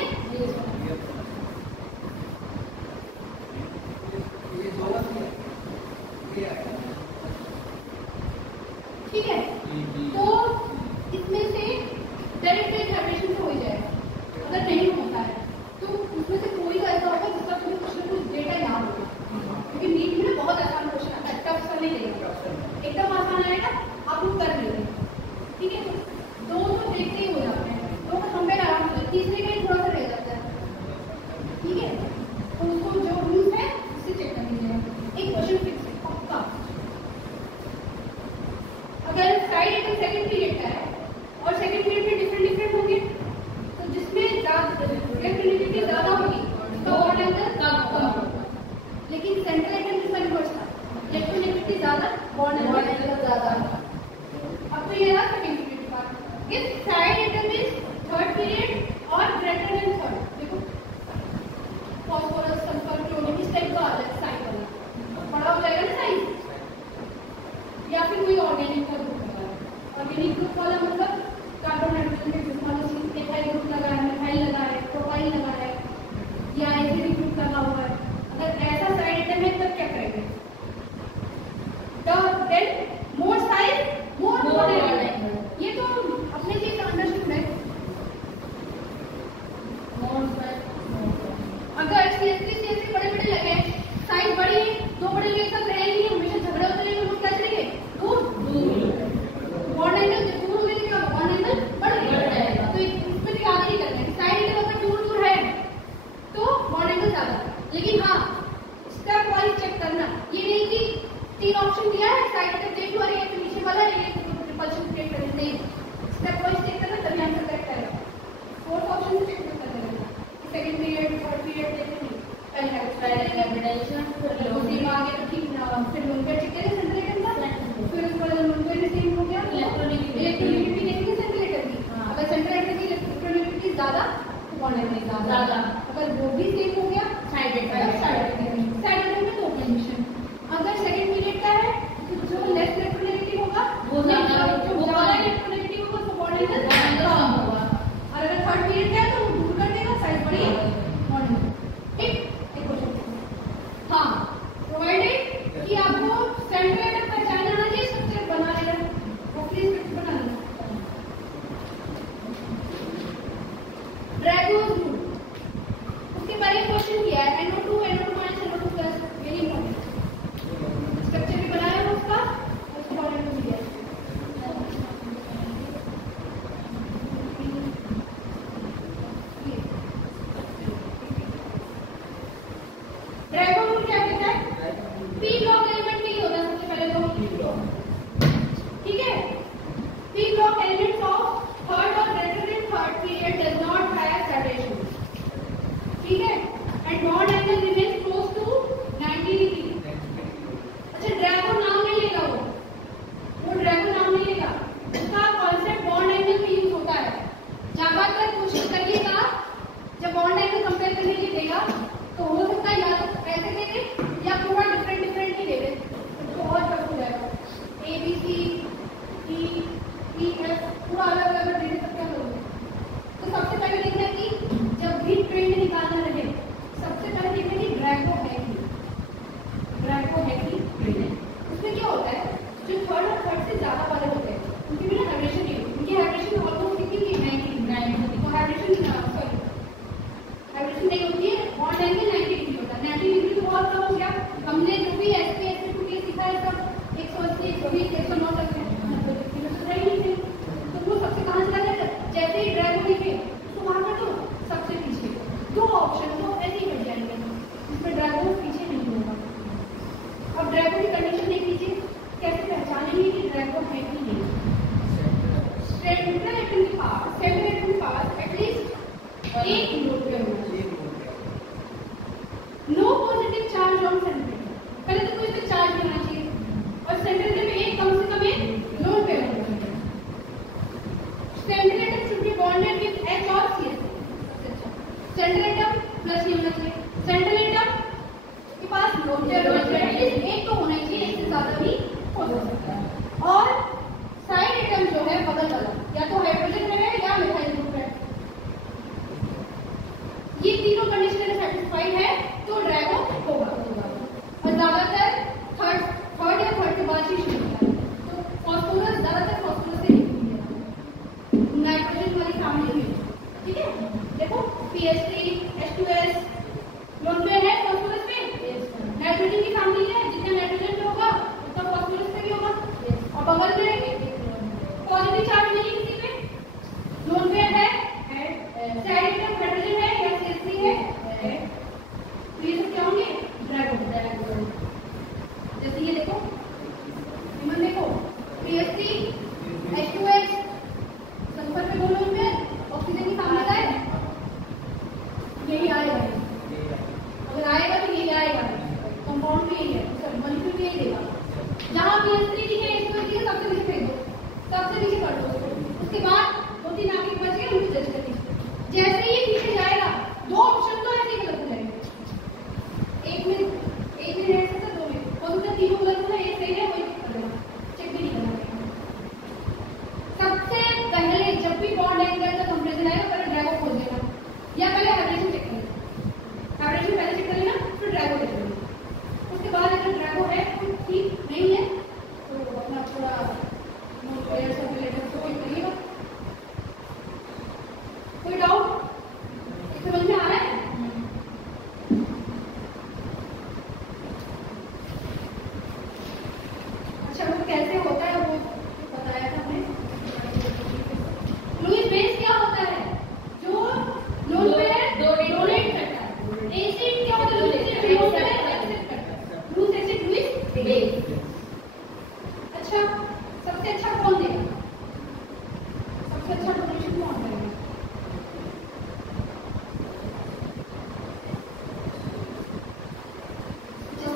सेकंड पीरियड थर्ड पीरियड देखते नहीं, पहले हाइब्रिडाइजेशन फिर लोन आगे तो ठीक ना, फिर लोन पे चिकन सेंट्रल एटम था, फिर उसके बाद लोन पे सेम हो गया इलेक्ट्रोनेगेटिविटी देखेंगे सेंट्रल एटम की, अगर सेंट्रल एटम की इलेक्ट्रोनेगेटिविटी ज्यादा तो बॉन्ड एनर्जी ज्यादा, अगर वो भी सेम हो गया साइड एटम में दो कंडीशन, अगर सेकंड पीरियड का है तो जो लेस इलेक्ट्रोनेगेटिव होगा वो ज्यादा, जो ज्यादा इलेक्ट्रोनेगेटिव होगा तो बॉन्ड एनर्जी कम होगा, और अगर थर्ड पीरियड का है तो वो दूर कर देगा साइड बड़ी बॉन्ड ठीक। एक क्वेश्चन हाँ प्रोवाइडेड कि आपको सेंट्रल एटम पहचान आना चाहिए, स्ट्रक्चर बना लेना, वो फ्री स्ट्रक्चर बना लेना। ड्रैगोन रूल उसके बारे में क्वेश्चन किया है, NO2 NO2 NO2 plus very important structure भी बनाया है उसका, उसके बारे में दिया है। ड्रैगोन रूल क्या कहता है, पी ब्लॉक एलिमेंट में ही होता है सबसे पहले तो, ठीक है, P block elements of third और greater than third period does not have separation, ठीक है, and bond angle remains close to 90 degree. अच्छा ड्रैगन नाम नहीं लेगा वो ड्रैगन नाम नहीं लेगा, उसका कॉन्सेप्ट बॉन्ड एंगल में यूज होता है। ज्यादातर कोशिश करिएगा जब बॉन्ड एंगल कंपेयर करने के लिए देगा तो हो सकता है या तो ऐसे दे दे या पूरा डिफरेंट ही दे दे, तो बहुत टफ हो जाएगा, ABC EF पूरा अलग अलग दे दे तो क्या करोगे। तो सबसे पहले देखना है कि जब भी ट्रेंड निकालना रहे सबसे पहले देखना है कि ड्रैगो है कि उसमें क्या होता है, जो थर्ड और थर्ड से ज्यादा वाले होते हैं उनकी भी ना हाइड्रेशन नहीं होती, उनकी हाइड्रेशन ऑलमोस्ट कितनी थी 90 तो हाइड्रेशन नहीं होती है, बॉन्ड एंगल 90 डिग्री होता है, 90 डिग्री तो बहुत कम हो गया, हमने जो भी SP सीखा है सब 180 120 109 तक है, तो रही नहीं थे, तो वो सबसे कहाँ चला जाएगा, जैसे ही ड्रैगो दिखे तो वहाँ पर तो सबसे पीछे दो ऑप्शन तो ऐसे ही हट जाएंगे, इसमें ड्रैगो पीछे नहीं होगा। अब ड्रैगो की कंडीशन देख लीजिए, कैसे पहचानेंगे कि ड्रैगो है कि नहीं। सेंट्रल एटम के पास एटलीस्ट एक न्यूक्लियर होना चाहिए, no positive charge on central, पहले तो कोई इसमें चार्ज होना चाहिए, और सेंट्रल में एक कम से कम एक लोन पेयर होना चाहिए। Central atom should be bonded with H और CH, सेंट्रल एटम प्लस ये होना चाहिए, सेंट्रल एटम के पास लोन पेयर होना चाहिए, एक तो होना चाहिए, एक से ज्यादा भी हो सकता है, और साइड एटम जो है बगल वाला या तो हाइड्रोजन में है या मिथाइल ग्रुप है, ये तीनों कंडीशन सेटिस्फाइड है तो ड्रैगो होगा, और ज्यादातर थर्ड या थर्ड के बाद ही शुरू होता है, तो फास्फोरस ज्यादातर फास्फोरस से निकलता है नाइट्रोजन वाली फैमिली में, ठीक है, देखो PS3 H2S लोन पे है फास्फोरस पे, नाइट्रोजन की फैमिली है, जितना नाइट्रोजन पे होगा उतना फास्फोरस पे भी होगा, और बगल में पॉजिटिव चार्ज नहीं किसी पे, लोन पे है साइड एटम हाइड्रोजन है या CH3 है, तो ये सब क्या होंगे ड्रैगो। जैसे ये देखो इमन देखो PS3 H2S सल्फर पे बोलो में ऑक्सीजन की फैमिली है, यही आएगा, अगर आएगा तो यही आएगा, कंपाउंड भी यही है, सब मॉलिक्यूल भी यही देगा, जहां PS3 की है H2S की सबसे नीचे फेंक दो, सबसे नीचे कर दो उसको, उसके बाद 2-3 आगे बच गए उनको जज कर लीजिए, जैसे ही पीछे जाएगा दो ऑप्शन तो ऐसे ही गलत हो जाएंगे, एक में रह सकता, दो में हो सकता है, तीनों गलत है, एक सही है, वही चेक भी नहीं करना पड़ेगा। सबसे पहले जब भी बॉन्ड एंगल का कंपैरिजन आएगा पहले ड्रैगो खोज लेना, या पहले हाइड्रेशन चेक करना, हाइड्रेशन पहले चेक कर लेना फिर ड्रैगो देख लेना, उसके बाद अगर ड्रैगो है तो ठीक नहीं है तो अपना थोड़ा पेयर सर्कुलेटर को चेक करिएगा,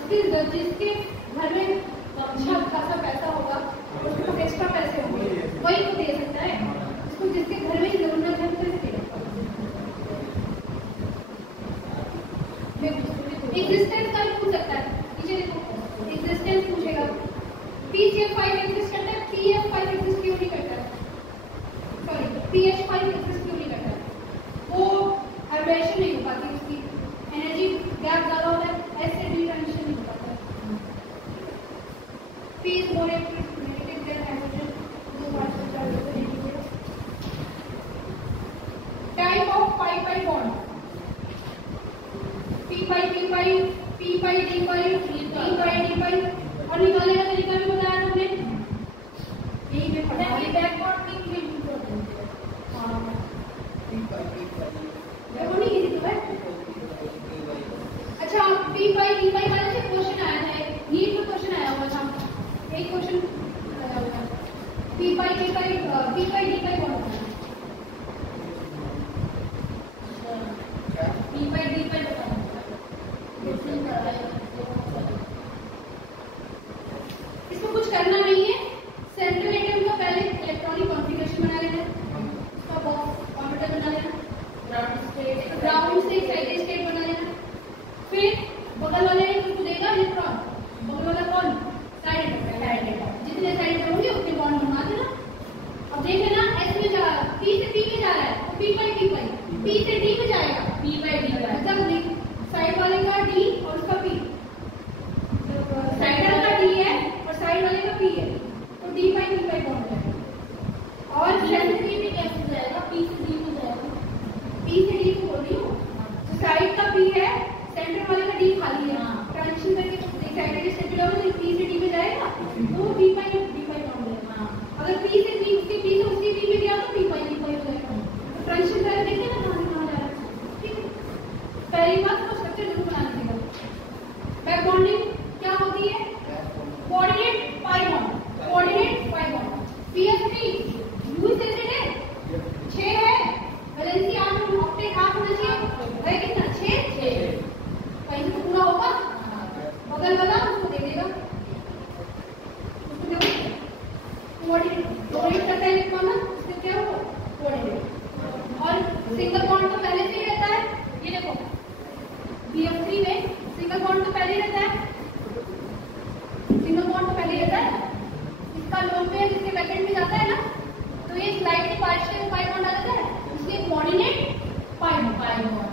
जिसके घर में अच्छा खासा पैसा होगा, उसके पास एक्स्ट्रा पैसे होंगे, वही तो दे सकता है। उसको जिसके घर में जरूरत है उसको देगा। एग्जिस्टेंस का भी पूछ सकता है। नीचे देखो, एग्जिस्टेंस पूछेगा। PCF5 एग्जिस्ट करता है, PF5 एग्जिस्ट क्यों नहीं करता है? सॉरी, PH5 एग्जिस्ट क्यों नहीं करता है? वो हाइब्रिडेशन नहीं हो पाती, उसकी एनर्जी गैप ज़्यादा होता है, S से D ट्रांजिशन नहीं हो पाता। P is more negative than hydrogen, दो parts of charge होते हैं। Type of pi-pi bond, P-pi, P-pi, P-pi, D-pi, D-pi, D-pi, और निकालने का तरीका भी बताया तुमने, यही में पढ़ा है। बैक बॉन्डिंग में इम्पोर्टेंट है। हाँ, देखो नहीं किसी तो है। अच्छा, P-pi, D-pi वाले से क्वेश्चन आया था, नीट में क्वेश्चन आया हुआ था, एक क्वेश्चन आया हुआ था। P-pi, D-pi, P-pi, D-pi bond, P-pi, D-pi बताओ। इसको कुछ करना नहीं है, सेंट्रल एटम का पहले इलेक्ट्रॉनिक कॉन्फ़िगरेशन बना लेना, उसका बॉक्स ऑर्बिटल बना लेना, ग्राउंड से एक्साइटेड स्टेट बना लेना, फिर बगल वाले को देगा इलेक्ट्रॉन, बगल वाला कौन? साइड एटम, जितने साइड एटम होंगे उतने बॉन्ड बना देना। अब देख लेना, S में जा, P से P में जा रहा है, तो P-pi, D-pi, P से D में जाएगा, P-pi, D-pi, मतलब साइड वाले का D और उसका P, साइड वाले का D है और साइड वाले का P है, तो D-pi, D-pi बॉन्ड है। और सेंटर P में कैसे जाएगा? P से D में जाएगा, P से D को बोल रही हूँ, तो साइड का P है, सेंटर वाले का D खाली है, ट्रांजिशन करके एक्साइटेड स्टेट में जाओगे तो P से D में जाएगा, तो D-pi, D-pi बॉन्ड है। अगर P से D, उसके P से उसके D में गया तो P-pi, D-pi हो जाएगा। तो ट्रांजिशन करके देखिए ना कहाँ जा रहा है, ठीक है। पहली बात तो स्ट्रक्चर जरूर बना लीजिएगा। बैक बॉन्डिंग क्या होती है? Coordinate pi bond, coordinate pi bond. PF3 Lewis acid है, 6 है, वैलेंसी 8, ऑक्टेट 8 होना चाहिए, है कितना? 6, कहीं से तो पूरा होगा, बगल वाला उसको दे देगा, उसको देखो कोऑर्डिनेट करता है इलेक्ट्रॉन ना, उससे क्या होगा? कोऑर्डिनेट। और सिंगल बॉन्ड तो पहले से ही रहता है, ये देखो PF3 में सिंगल बॉन्ड तो पहले ही रहता है, सिंगल बॉन्ड तो पहले ही रहता है, इसका लोन पे जिसके वैकेंट में जाता है ना, तो ये स्लाइडली पार्शियल पाई बॉन्ड आ जाता है, इसलिए कोऑर्डिनेट पाई बॉन्ड।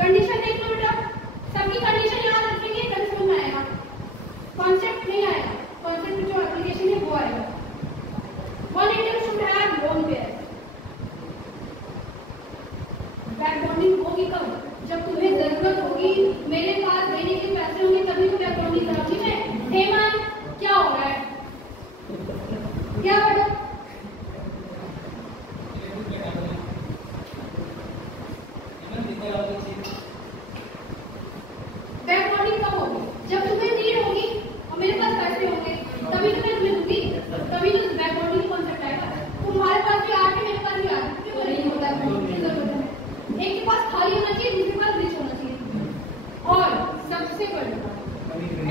कंडीशन देख लो बेटा, सबकी कंडीशन याद रखेंगे, कंसेप्ट में आएगा, कॉन्सेप्ट नहीं आएगा, कॉन्सेप्ट में जो एप्लीकेशन है वो आएगा। One atom should have lone pair. Back bonding होगी कब? जब तुम्हें जरूरत होगी, मेरे पास देने के पैसे होंगे तभी तो बैक बॉन्डिंग कराऊंगी मैं। हेमंत क्या हो रहा है? क्या बेटा? बैक बॉन्डिंग कब होगी? जब तुम्हें नीड होगी और मेरे पास पैसे होंगे तभी तो मैं तुम्हें दूंगी, तभी तो बैक बॉन्डिंग कॉन्सेप्ट आएगा। तुम्हारे पास भी आके मेरे पास भी आ, क्यों नहीं होता है? एक के पास खाली होना चाहिए, दूसरे के पास रिच होना चाहिए। और सबसे बड़ी बात,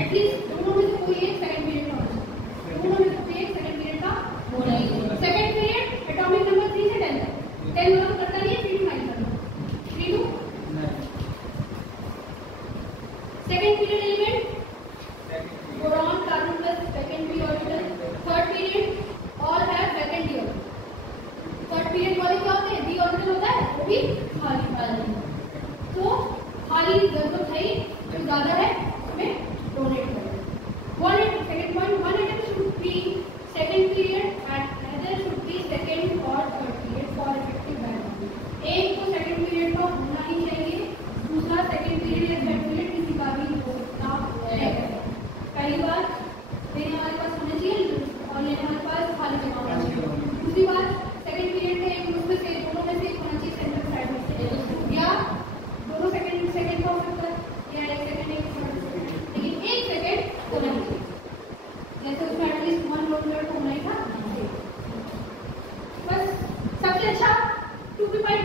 एटलीस्ट दोनों में से कोई एक सेकंड पीरियड का होना चाहिए, दोनों में से कोई एक सेकंड पीरियड का होना चाहिए। सेकंड पीरियड एटॉमिक नंबर 3 से 10 तक, 10 वाला करता नहीं है, 3 to 9 करना, 3 to 2nd period element boron, carbon plus second P orbital. Third period all have vacant year. Third period वाले क्या होते हैं? डी ऑर्बिटल होता है, वो भी खाली खाली, तो खाली जरूरत है, जो ज्यादा है उसमें डोनेट करें। One second point, one atom should be second period and other should be second और third period for effective back bonding. एक तो सेकंड पीरियड का होना ही चाहिए, दूसरा सेकंड पीरियड या थर्ड पीरियड किसी का भी होना है। पहली बात देने हमारे पास होना चाहिए और लेने हमारे पास खाली जगह होना चाहिए। दूसरी बात, सेकंड पीरियड में एक उसमें से दोनों में से एक होना चाहिए सेंटर साइड में से, या दोनों सेकंड का हो सकता है, या एक सेकंड एक थर्ड, लेकिन एक सेकंड होना चाहिए, जैसे उसमें एटलीस्ट 1 मिनट होना ही था। बस सबसे अच्छा 2p5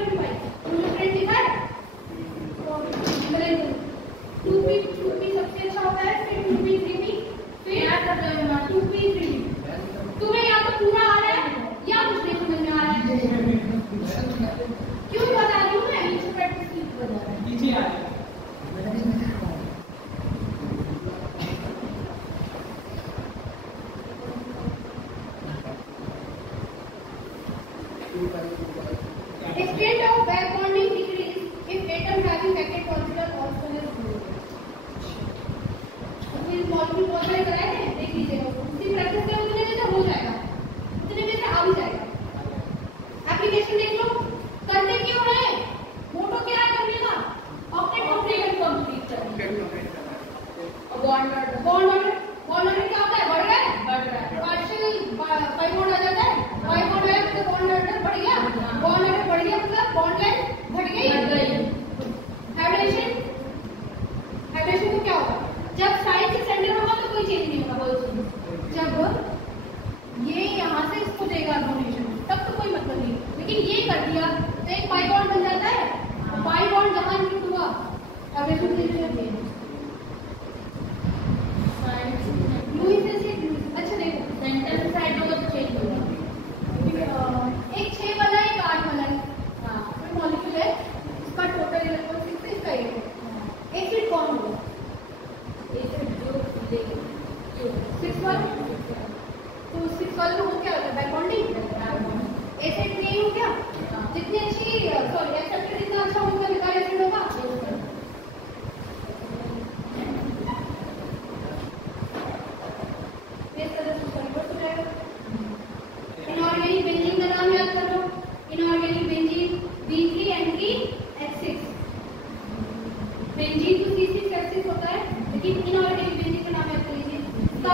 बेंजीन तो C6H6 होता है, लेकिन इनऑर्गेनिक बेंजीन का नाम याद कर लीजिए। इसका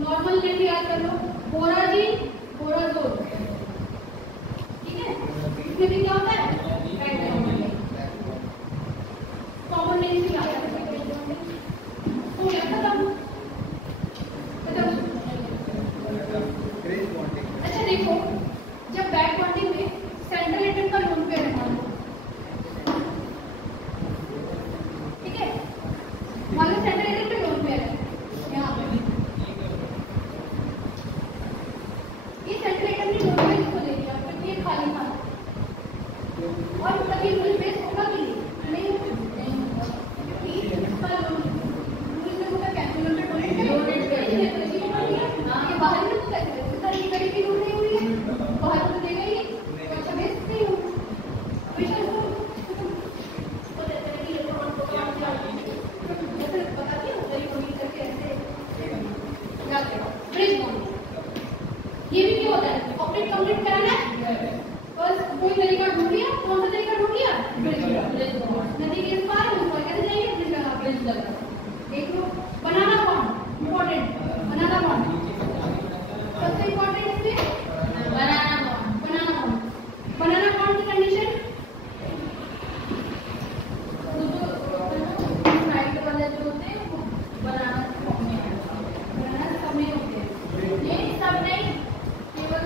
नॉर्मल नेम याद कर लो, बोराजीन, बोराजोल। ठीक है, इसमें भी क्या होता है? कॉमन नेम भी आता है। तो ऐसा था अच्छा देखो, जब बैक बॉन्डिंग में सेंट्रल एटम का लोन पेयर है, ठीक है, मान लो सेंट्रल एटम पे लोन पेयर है यहाँ पे, ये सेंट्रल एटम ने लोन पेयर इसको ले लिया, फिर ये खाली था और तभी फुल बेस होगा कि नहीं होगा, इसका लोन इसमें होगा कैपिटल पे डोनेट कर दिया, ये बाहर में तो कैसे इसकी कड़ी की लोन नहीं हुई है, बाहर तो देगा ही अच्छा बेस नहीं हो हमेशा इसको तो देते हैं कि इलेक्ट्रॉन प्रोटॉन क्या जैसे बताती हूँ वही कोई करके ऐसे याद करो ब्रिज बॉन्ड। ये भी क्या होता है? ऑप्टिक कंप्लीट कराना है, बस कोई तरीका ढूंढ लिया, कौन सा तरीका ढूंढ लिया? Bridge bond. नदी के इस पार उस पार कैसे जाएंगे? ब्रिज लगा, ब्रिज लगा। एक बनाना बॉन्ड इंपॉर्टेंट, बनाना बॉन्ड सबसे इंपॉर्टेंट इसमें बनाना बॉन्ड। बनाना बॉन्ड की कंडीशन साइड वाले जो होते हैं वो बनाना सब में होते हैं, ये सब नहीं केवल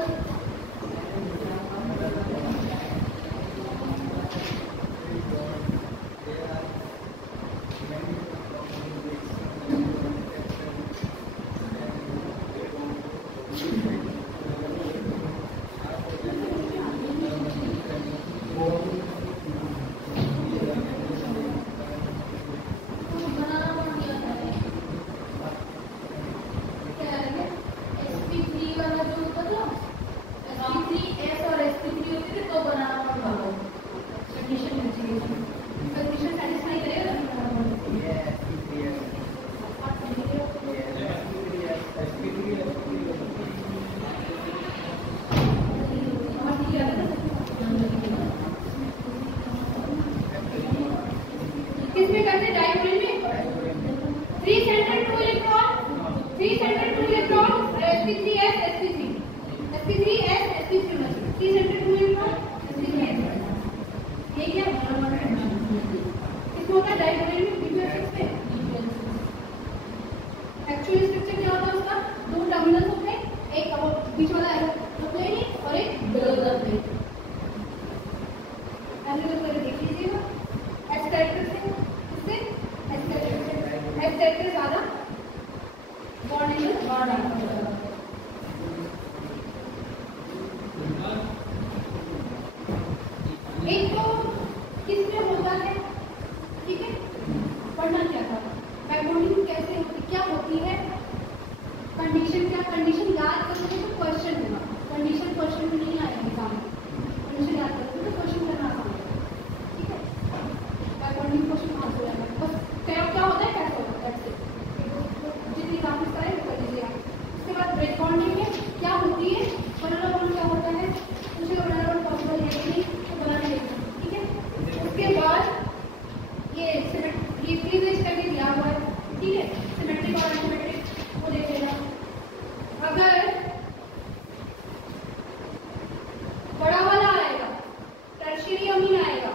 किसमें करते हैं? डायगोनल में 3 centre 2 electron, 3 centre 2 electron, sp3s sp3 sp3s sp3 3 centre 2 electron sp3s, ये क्या इसमें होता है डायगोनल में BPO6 पे। एक्चुअली स्ट्रक्चर क्या होता है उसका? 2 टर्मिनल्स होते हैं, एक बीच वाला प्लेन और एक बिलो द प्लेन। एनालाइज करके देख लीजिएगा एस कैरेक्टर से, इससे एस कैरेक्टर ज्यादा बॉन्ड इन बॉन्ड आता है। एक तो किसमें होता है, ठीक है, पढ़ना क्या था, बैक बॉन्डिंग कैसे होती, क्या होती है, कंडीशन क्या, कंडीशन याद करोगे तो क्वेश्चन होगा, कंडीशन क्वेश्चन में नहीं आएगा एग्जाम में, कंडीशन याद करोगे तो क्वेश्चन करना आसान है, ठीक है, बैक बॉन्डिंग क्वेश्चन आंसर हो जाएगा, बस क्या होता है कैसे होता है, जितनी एग्जाम्पल्स करें वो कर लीजिए आप। उसके बाद ब्रेक बॉन्डिंग में क्या होती है, बनाना बॉन्ड क्या होता है, पूछेगा बनाना बॉन्ड पॉसिबल है कि नहीं, तो बनाने देगा, ठीक है। उसके बाद ये फ्रीज करके दिया हुआ है, ठीक है, सिमेट्रिक और एसिमेट्रिक वो देख लेना। अगर बड़ा वाला आएगा, टर्शियरी अमीन आएगा,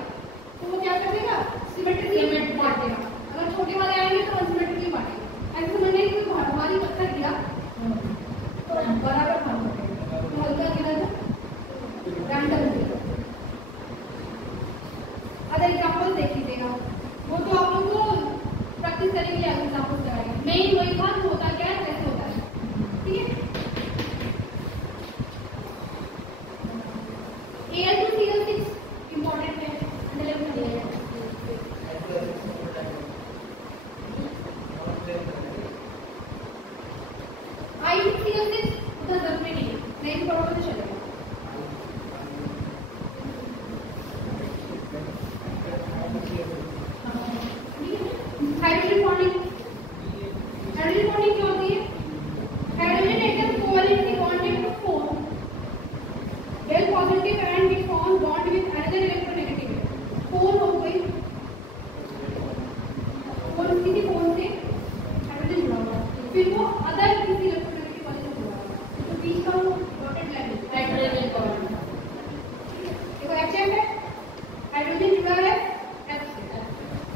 तो वो क्या कर देगा? सिमेट्रिकली बांट देगा। अगर छोटे वाले आएंगे तो अनसिमेट्रिकली बांटेगा। ऐसे समझने की भारी पत्थर गिरा तो बराबर भाग पड़ेगा, तो हल्का गिरा तो रैंडम गिरा। अगर एग्जाम्पल देख लीजिएगा, वो तो आप लोग को प्रैक्टिस करने के लिए एग्जाम्पल कराएंगे, मेन वही था कि होता क्या है, कैसे होता है, ठीक है। Al2CO6 इंपॉर्टेंट है, अंडरलाइन कर दिया जाए। I2CO6 उधर जरूरी नहीं है, नहीं पढ़ोगे तो चलेगा। हाइड्रोजन बॉन्डिंग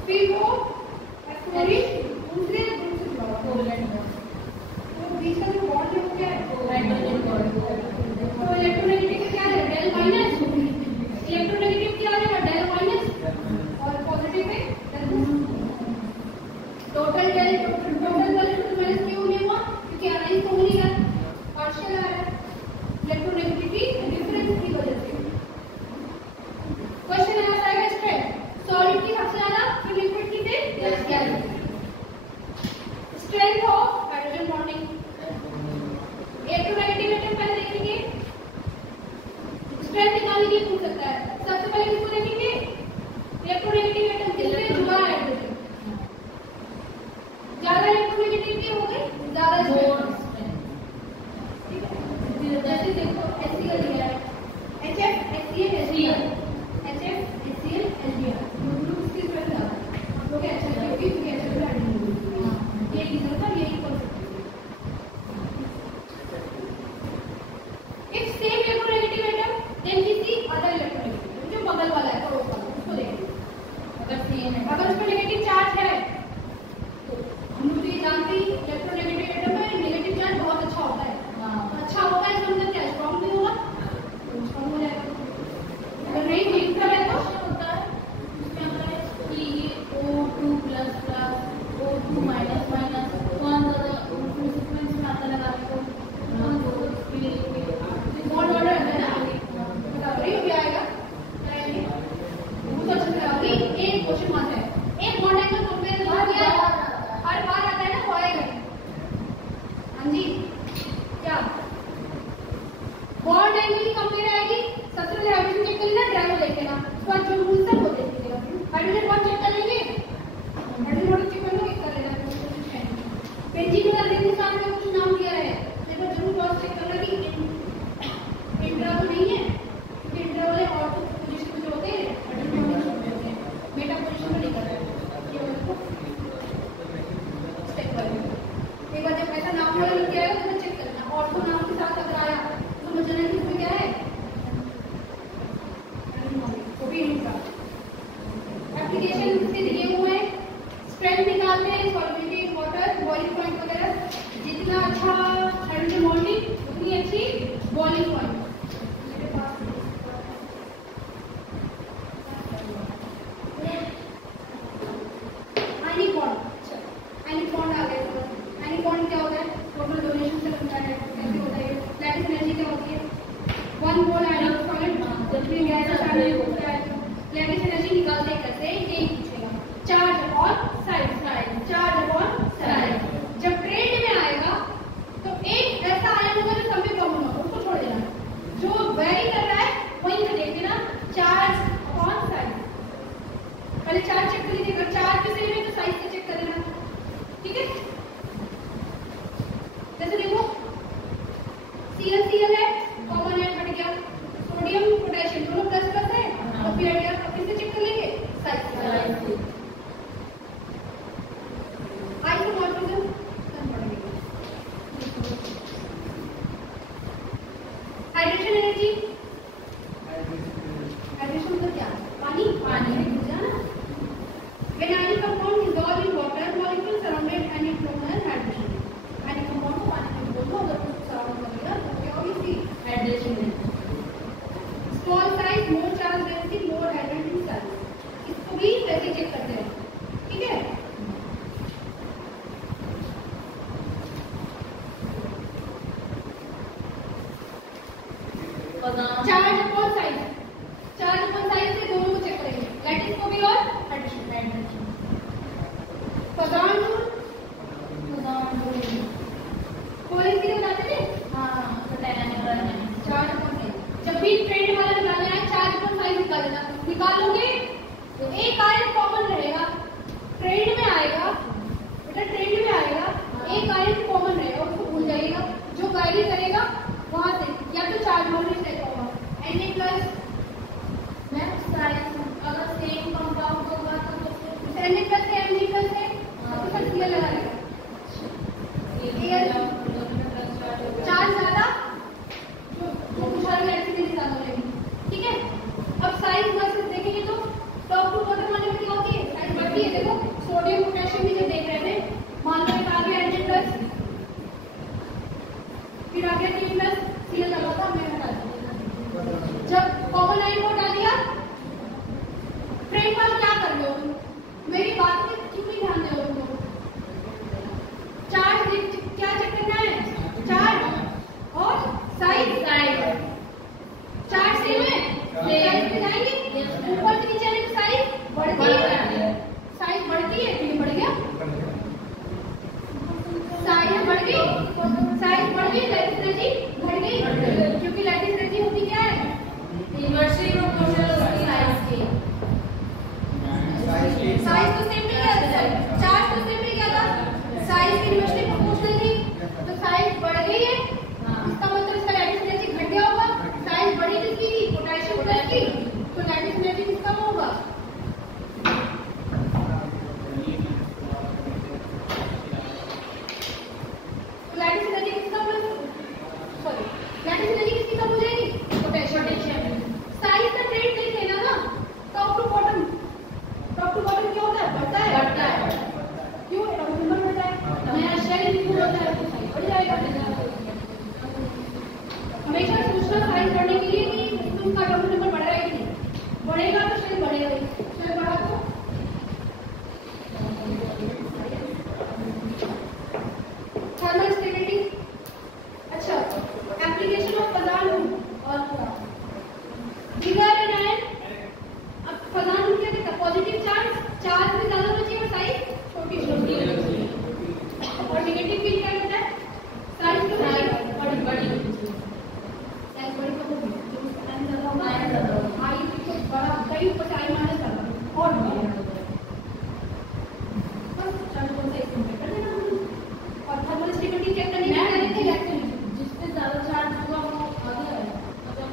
फिर वो दूसरे ग्रुप से जुड़ा हुआ कोवैलेंट बॉन्ड, तो बीच का जो बॉन्ड है वो क्या है? Hydrogen bond. तो इलेक्ट्रोनेगेटिव क्या है? Del minus. इलेक्ट्रोनेगेटिव क्या आ जाएगा? Del minus. और पॉजिटिव पे टोटल वैल्यू तो माइनस क्यों नहीं हुआ? क्योंकि आयन तो नहीं है, पार्शियल आ रहा है इलेक्ट्रोनेगेटिविटी डिफरेंस की वजह से। क्वेश्चन ऐसा है स्ट्रेंथ सॉलिड की सबसे ज्यादा, फिर लिक्विड की से gas. Strength of hydrogen bonding electronegative atom पहले देखेंगे, स्ट्रेंथ निकालने के लिए पूछ सकता है। सबसे पहले किसको देखेंगे? इलेक्ट्रोनेगेटिव एटम किससे जुड़ा है? हाइड्रोजन। ज्यादा इलेक्ट्रोनेगेटिविटी हो गई, ज्यादा स्ट्रेंथ। जैसे देखो HCl दिया है, HF HCl HBr, HF HCl HBr, group इसकी स्ट्रेंथ ज्यादा है। आप लोग अच्छा क्योंकि HCl हां ये रीजन था, यही कॉन्सेप्ट है। If same electronegative atom then किसी अदर इलेक्ट्रोनेगेटिव जो बगल वाला है पड़ोस वाला उसको देंगे। अगर सेम है, अगर उसमें नेगेटिव चार्ज है तो हम लोग ये जानते हैं इलेक्ट्रोनेगेटिव एटम में नेगेटिव चार्ज बहुत अच्छा होता है। अच्छा होगा इसका मतलब क्या? स्ट्रॉन्ग भी होगा, स्ट्रॉन्ग हो जाएगा। अगर नहीं न्यूट्रल है तो होता है उसके अंदर O2 plus plus O2 minus minus कौन सा सीक्वेंस में आता लगा तो बॉन्ड ऑर्डर है ना, बता रही हो क्या आएगा? करेंगे बहुत अच्छे से आगे। एक क्वेश्चन आता है, एक बॉन्ड एंगल कंपेयर किया हर बार आता है ना, होएगा। हां जी क्या बॉन्ड एंगल की कंपेयर आएगी? सबसे पहले हाइड्रोजन चेक कर लेना, ड्राइव लेके ना उसके बाद जो रूल्स है वो देख लीजिएगा। हाइड्रोजन बॉन्ड चेक कर लेंगे, हाइड्रोजन बॉन्ड चेक कर लो, कर लेना। बेंजीन का हिंदुस्तान में कुछ नाम दिया है, एक बार जरूर क्रॉस चेक करना कि इंट्रा तो नहीं है, क्योंकि इंट्रा वाले ऑर्थो पोजीशन में होते हैं, हाइड्रोजन बॉन्ड छोटे होते हैं, मेटा पोजीशन में नहीं कर रहा है। ये वाला चेक कर लेना। एक बार जब ऐसा नाम वाला लिख के आएगा तो चेक करना, ऑर्थो नाम के साथ अगर आया तो मुझे नहीं इसमें क्या है वो भी इनका एप्लीकेशन से दिए हुए हैं। स्ट्रेंथ निकालते हैं, solubility in water, boiling point वगैरह। जितना अच्छा हाइड्रोजन बॉन्डिंग उतनी अच्छी बॉइलिंग पॉइंट। मेरे पास आयनिक बॉन्ड, आयनिक बॉन्ड आ गया। आयनिक बॉन्ड क्या होता है? टोटल डोनेशन से बनता है। कैसे होता है? लैटिस एनर्जी क्या होती है? 1 मोल आयनिक सॉलिड जब भी गैस शामिल होता है लैटिस एनर्जी निकालते कैसे, यही पूछेगा। Charge upon size, charge upon size. जब ट्रेंड में आएगा तो एक ऐसा आयन होगा जो सब में कॉमन होगा, उसको छोड़ देना। जो वेरी कर रहा है वही से देख लेना, चार्ज अपॉन साइज। पहले चार्ज चेक कर लीजिए, अगर चार्ज भी सही है तो साइज से चेक कर लेना, ठीक है? जैसे देखो Cl है, कॉमन है, हट गया। सोडियम पोटेशियम दोनों प्लस प्लस है, तो फिर हट गया। अब किससे चेक कर लेंगे? साइज से। आइसोमॉर्फिज्म हाइड्रोजन एनर्जी, हाइड्रोजन मतलब क्या? पानी, पानी है ना। When ionic compound dissolve in water molecule surrounded and it forms hydrogen. Ionic compound को पानी में बोलो, अगर कुछ सराउंड करेगा तो क्या होगी? हाइड्रोजन है। Small size, more charge density, more hydrogen size. इसको भी वैसे चेक करते हैं, ठीक है? Charge upon size, charge upon size से दोनों को चेक करेंगे, लैटिस को भी और हाइड्रोजन। पदार्थ कोलिन के बताते थे, हाँ चार्ज अपॉन साइज। जब भी ट्रेंड वाला निकालना है चार्ज अपॉन साइज निकालना, निकालोगे तो एक आयन कॉमन रहेगा। ट्रेंड में आएगा बेटा, ट्रेंड में आएगा एक आयन कॉमन रहेगा, उसको भूल जाइएगा। जो वैरी करेगा वहां से या तो चार्ज होने से होगा Na+ मैक्स साइज। अगर सेम कंपाउंड होगा तो Na+ है Mg+ है तो फिर Cl लगा लेगा। चार्ज ज्यादा जो पूछा गया एक्चुअली ज्यादा लेगी, ठीक है? अब साइज वर्सेस देखेंगे तो टॉप टू बॉटम वाले में क्या होती है? साइज बढ़ती है, देखो मेरी बात पे क्यों नहीं ध्यान दे रहे हो? चार्ज क्या चेक करना है? चार्ज और साइज। चार्ज सेम है, साइज पे जाएंगे, ऊपर से नीचे आने पे साइज बढ़ती है। साइज बढ़ती है, ये बढ़ गया, साइज बढ़ गई, साइज बढ़ गई, लैटिस एनर्जी घट गई, क्योंकि लैटिस एनर्जी होती क्या है? इनवर्सली प्रोपोर्शनल साइज के। साइज तो सेम नहीं है, चार्ज तो सेम नहीं क्या था, साइज की इनवर्सली प्रोपोर्शनल थी, तो साइज बढ़ गई है, इसका मतलब इसका लैटिस एनर्जी घट गया होगा। साइज बड़ी किसकी थी? पोटेशियम प्लस की, तो लैटिस एनर्जी किसका होगा? तो लैटिस एनर्जी किसका सॉरी लैटिस एनर्जी किसकी कम हो जाएगी? पोटेशियम। साइज का ट्रेंड देख लेना ना, टॉप टू बॉटम क्या होता है? बढ़ता है। क्यों? नंबर बढ़ता है, नया शेल इंक्लूड होता है, तो साइज बढ़ जाएगा। हमेशा सोचना साइज बढ़ने के लिए कि उसका टोटल नंबर बढ़ रहा है कि नहीं, बढ़ेगा तो शेल बढ़ेगा ही, शेल बढ़ा तो थर्मल स्टेबिलिटी। अच्छा, एप्लीकेशन ऑफ फजान और बिगर एनायन। अब फजान क्या कहता है? पॉजिटिव चार्ज में ज्यादा होना चाहिए और साइज छोटी और नेगेटिव फील्ड क्या कहता है? साइज बड़ी साइज बड़ी कब होगी? आई तो बड़ा कई ऊपर आई माइनस कर और बस चार्ज को सही कंपेयर कर देना। और थर्मल स्टेबिलिटी चेक करने के लिए जिससे ज्यादा चार्ज होगा वो आगे आएगा, मतलब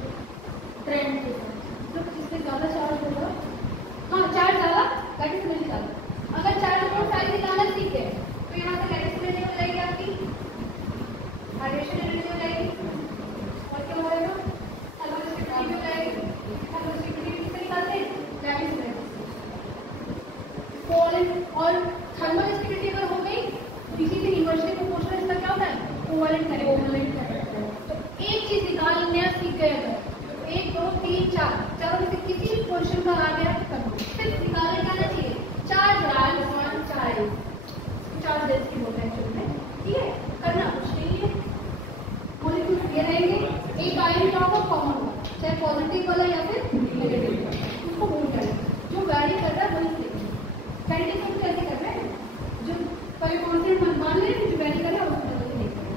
ट्रेंड के साथ, मतलब जिससे ज्यादा चार्ज होगा, हाँ चार्ज ज्यादा लैटिस एनर्जी ज्यादा। अगर चार्ज और साइज निकालना सीख है तो यहाँ से लैटिस एनर्जी हो जाएगी आपकी, हाइड्रेशन एनर्जी हो जाएगी, और क्या हो जाएगा? थर्मल स्टेबिलिटी हो जाएगी। थर्मल स्टेबिलिटी किससे निकालते हैं? Lattice energy. और थर्मल स्टेबिलिटी अगर हो गई, इसी से इनवर्सली प्रोपोर्शनल इसका क्या होता है? Covalent character. तो एक चीज निकालने सीख गए अगर, तो 1 2 3 4 चारों में से किसी भी पोजीशन पर आ गया तो कर दो। सिर्फ निकालने क्या आना चाहिए? चार्ज डेंसिटी बोलते हैं एक्चुअली में, ठीक है? करना कुछ नहीं है, मॉलिक्यूल्स ये रहेंगे, एक आयन क्या होगा? कॉमन होगा, चाहे पॉजिटिव वाला या फिर नेगेटिव वाला, उसको होल्ड करें। जो वैरी कर रहा है वही सीखेंगे। साइंटिस्ट कैसे कर रहे हैं? जो पहले कौन से मान ले जो वैरी कर रहा है उसको जल्दी नहीं करें।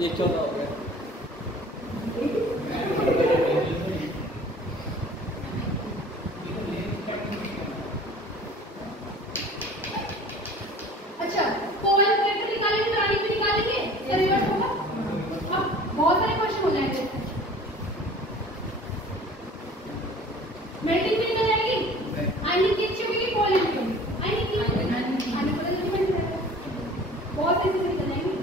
ये 14 हो गया। अच्छा, कोवेलेंट करेक्टर निकालेंगे तो आनी पे निकालेंगे, ये रिवर्स होगा। अब बहुत सारे क्वेश्चन हो जाएंगे। मेल्टिंग नहीं जाएगी, आनी की अच्छी होगी, कोवेलेंट की होगी, आनी की आनी पर नहीं जाएगा, बहुत ऐसे निकल जाएंगे।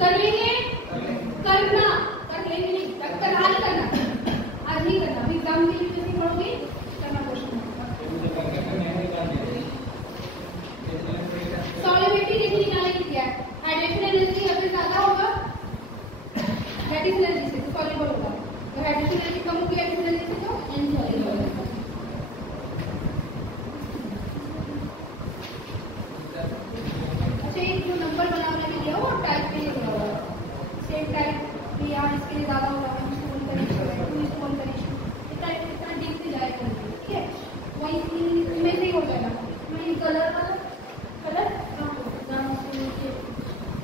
कर लेंगे, करना कर लेंगे नहीं, कर आज करना, आज नहीं करना, अभी एग्जाम के लिए जैसे पढ़ोगे करना क्वेश्चन। सॉलिबिलिटी देखिए निकालने की क्या है? हाइड्रेशन एनर्जी अगर ज्यादा होगा लैटिस एनर्जी से तो सॉल्युबल होगा, और हाइड्रेशन एनर्जी कम होगी लैटिस एनर्जी से तो इनसॉल्युबल होगा। अच्छा, एक जो नंबर बनाने के लिए वो टाइप के लिए बना हुआ है, सेम टाइप भी यहाँ इसके लिए ज्यादा होगा, 1:1 कनेक्शन है, 2:1 कनेक्शन, इतना इतना डीप से जाएगा, ठीक है? वही इसमें से ही हो जाएगा। मैं colour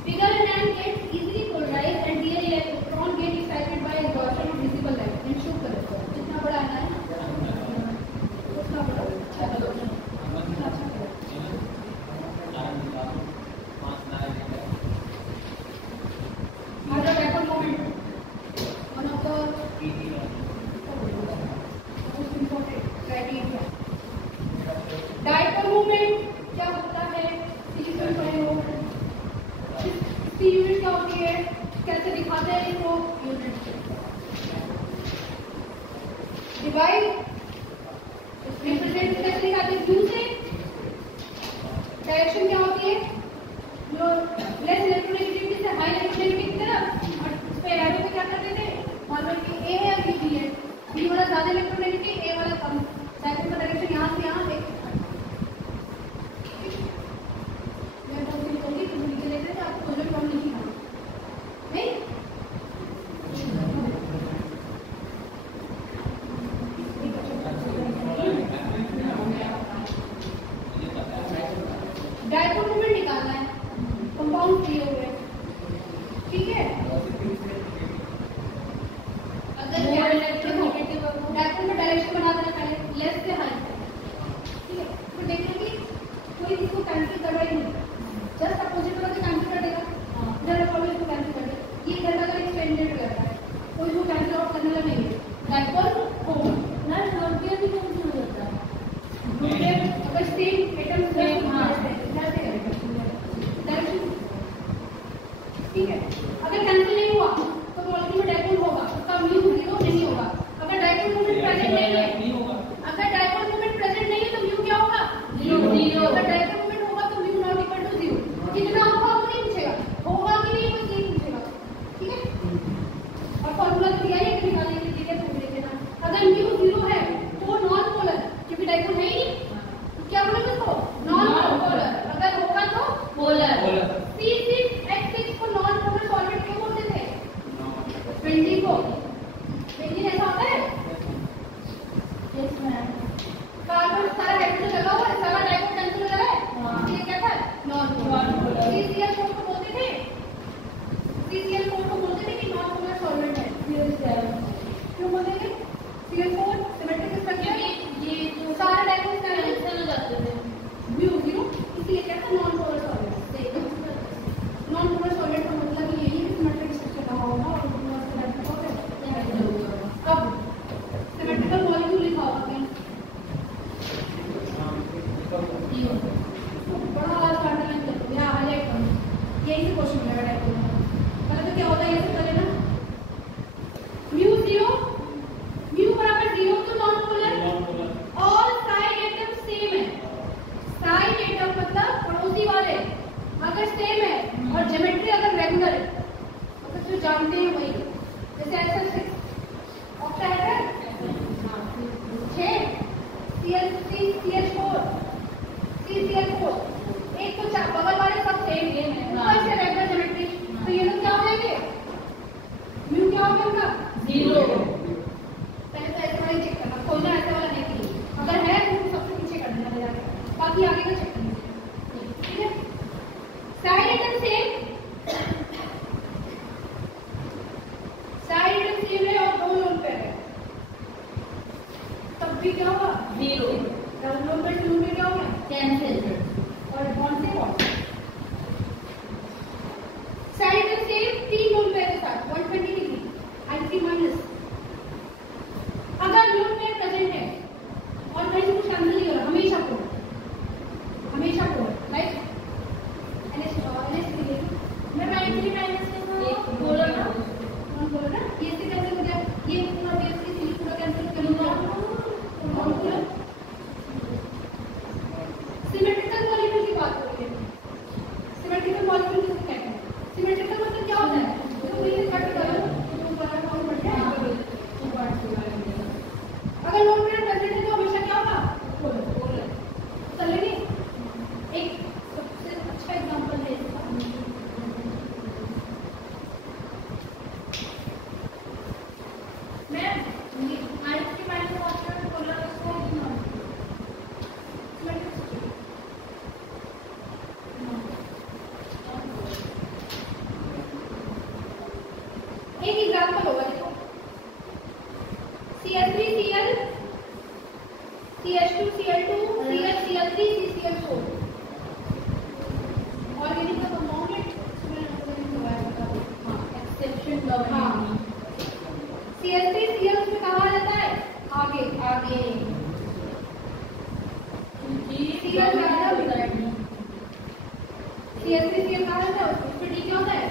bigger ion gets easily polarized and dear electron get excited by absorption of visible light and show color। जितना बड़ा आयन उतना बड़ा अच्छा कलर। बैकवर्ड मोमेंट 1 of इसकी यूनिट क्या होती है, कैसे दिखाते हैं इसको, यूनिट डिवाइड रिप्रेजेंट कैसे दिखाते हैं, क्यू से। डायरेक्शन क्या होती है, जो लेस इलेक्ट्रोनेगेटिविटी से हाई इलेक्ट्रोनेगेटिविटी की तरफ, और इस पे एरो को क्या करते थे, मान लो कि ए है और बी है, बी वाला ज्यादा इलेक्ट्रोनेगेटिव, ए वाला कम, डायरेक्शन का डायरेक्शन यहाँ से यहाँ एक डायपोल मोमेंट निकालना है, कंपाउंड फ्री हो गए, ठीक है। अगर डायपोल में डायरेक्शन बना देना पहले लेफ्ट से हाई, ठीक है। फिर देखना कि कोई इसको कैंसिल कर रहा ही नहीं, जस्ट अपोजिट वाला से कैंसिल कर देगा, इधर वाला इसको कैंसिल कर देगा, ये इधर का एक्सपेंडेड कर रहा है, कोई इसको कैंसिल आउट करने वाला नहीं है। डायपोल हो ना, नोटिया भी कैंसिल हो जाता है, अगर सेम एटम सेम, हां ठीक है। अगर कैंसिल नहीं हुआ तो मॉलिक्यूल में डायपोल होगा, उसका म्यू 0 नहीं होगा। अगर डायपोल मोमेंट प्रेजेंट नहीं है, अगर डायपोल मोमेंट प्रेजेंट नहीं है तो म्यू क्या होगा, 0। अगर डायपोल मोमेंट होगा तो म्यू नॉट इक्वल टू 0। कितना होगा वो नहीं पूछेगा, होगा कि नहीं वो नहीं पूछेगा, ठीक है। और फार्मूला तो दिया है कि निकालने के लिए तो देख लेना। अगर म्यू 0 है तो नॉन पोलर, क्योंकि डायपोल है ही नहीं, क्या बोलेंगे उसको, नॉन पोलर। अगर होगा तो पोलर। C6H6 को नॉन पोलर सॉल्वेंट क्यों बोलते थे, 20 को, लेकिन ऐसा होता है यस मैम, कार्बन सारा हाइड्रोजन लगा हुआ है, सारा डाइपोल कैंसिल हो रहा है, ये क्या था, नॉन पोलर। CCl4 को बोलते थे, CCl4 को बोलते थे कि नॉन पोलर सॉल्वेंट है, क्यों बोलते थे, Cl4 सिमेट्रिक स्ट्रक्चर, ये जो सारा डाइपोल कैंसिल हो जाते थे, म्यू 0, इसलिए क्या था, non polar solvent. Non polar solvent का मतलब ये है कि सिमेट्रिक स्ट्रक्चर रहा होगा और अब सिमेट्रिकल मॉलिक्यूल लिखा होगा कहीं, बड़ा आवाज काटना नहीं करते यहाँ आ जाए, यही से क्वेश्चन मिलेगा डायपोल में। पता तो क्या होता है, ये सब करें ना, म्यू 0, म्यू बराबर 0 तो non polar, all side atom same है, साइड एटम मतलब पड़ोसी वाले अगर सेम है और ज्योमेट्री अगर रेगुलर है, मतलब जो जानते हैं वही, जैसे SL6 octahedral 6 CL3 CH4 CCl4, एक तो बगल वाले सब सेम है, ऊपर से रेगुलर ज्योमेट्री, तो ये लोग क्या हो जाएंगे, म्यू क्या हो गया उनका 0। पहले तो ऐसे वाला चेक करना, खोलना ऐसे वाला नहीं, अगर है तो सबसे पीछे कर देना ले जाके, बाकी आगे का चेक करना, ठीक है। Side atom same, side atom same है और दो लोन पेयर है, तब भी क्या होगा 0, लोन पेयर से लोन पेयर क्या होगा कैंसिल, और बॉन्ड से bond. Side atom same 3 lone pair के साथ 120 डिग्री I3 माइनस, अगर लोन पेयर प्रेजेंट है और कहीं से कुछ कैंसिल नहीं हो रहा, हमेशा को राइट, मैं I3 माइनस के बोला ना, नॉन बोला ना, ये से कैंसिल हो गया, ये पूरा बेस की सीरीज पूरा कैंसिल कर लूंगा, नॉन बोला। सिमेट्रिकल मॉलिक्यूल की बात हो रही है, सिमेट्रिकल मॉलिक्यूल किसे कहते हैं, सिमेट्रिकल मतलब क्या होता है, तो ये कट करो तो बड़ा कौन बढ़ जाएगा, अगर नॉन पेयर प्रेजेंट है तो हमेशा क्या होगा, पोलर। चलेंगे एक सबसे अच्छा एग्जांपल दे इसका, मैं I3 माइनस ऑक्सीजन पोलर उसको एक एग्जांपल होगा, देखो CH3Cl CH2Cl2 CH3 CCl4 organic का कंपाउंड है, एक्सेप्शन CH3Cl उसमें कहा जाता है आगे Cl ज्यादा होता है, CH3Cl कहा जाता है उसमें डी क्या होता है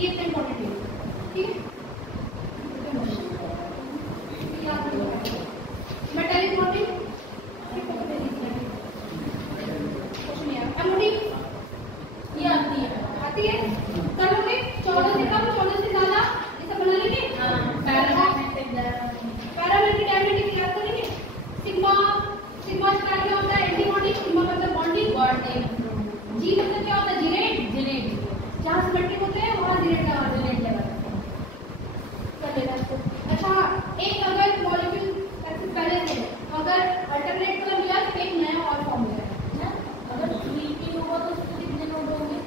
ये इतना इंपॉर्टेंट है, ठीक है। मेटल इंपॉर्टेंट आती है करोगे 14 से कम 14 से ज्यादा ये सब बना लेंगे। पैरामेट्रिक डायमेट्रिक याद करेंगे। सिग्मा सिग्मा स्क्वायर क्या होता है? एंटीबॉडी। सिग्मा मतलब बॉन्डिंग। जी मतलब क्या होता है? जिरेट। जहाँ सिमेट्रिक होते हैं वहाँ जिरेट लगा कर लेना। अच्छा एक अगर मॉलिक्यूल पहले से अगर अल्टरनेट कलर मिला तो एक नया और फॉर्म हो जाएगा। अगर 3p होगा तो उसके कितने नोड होंगे?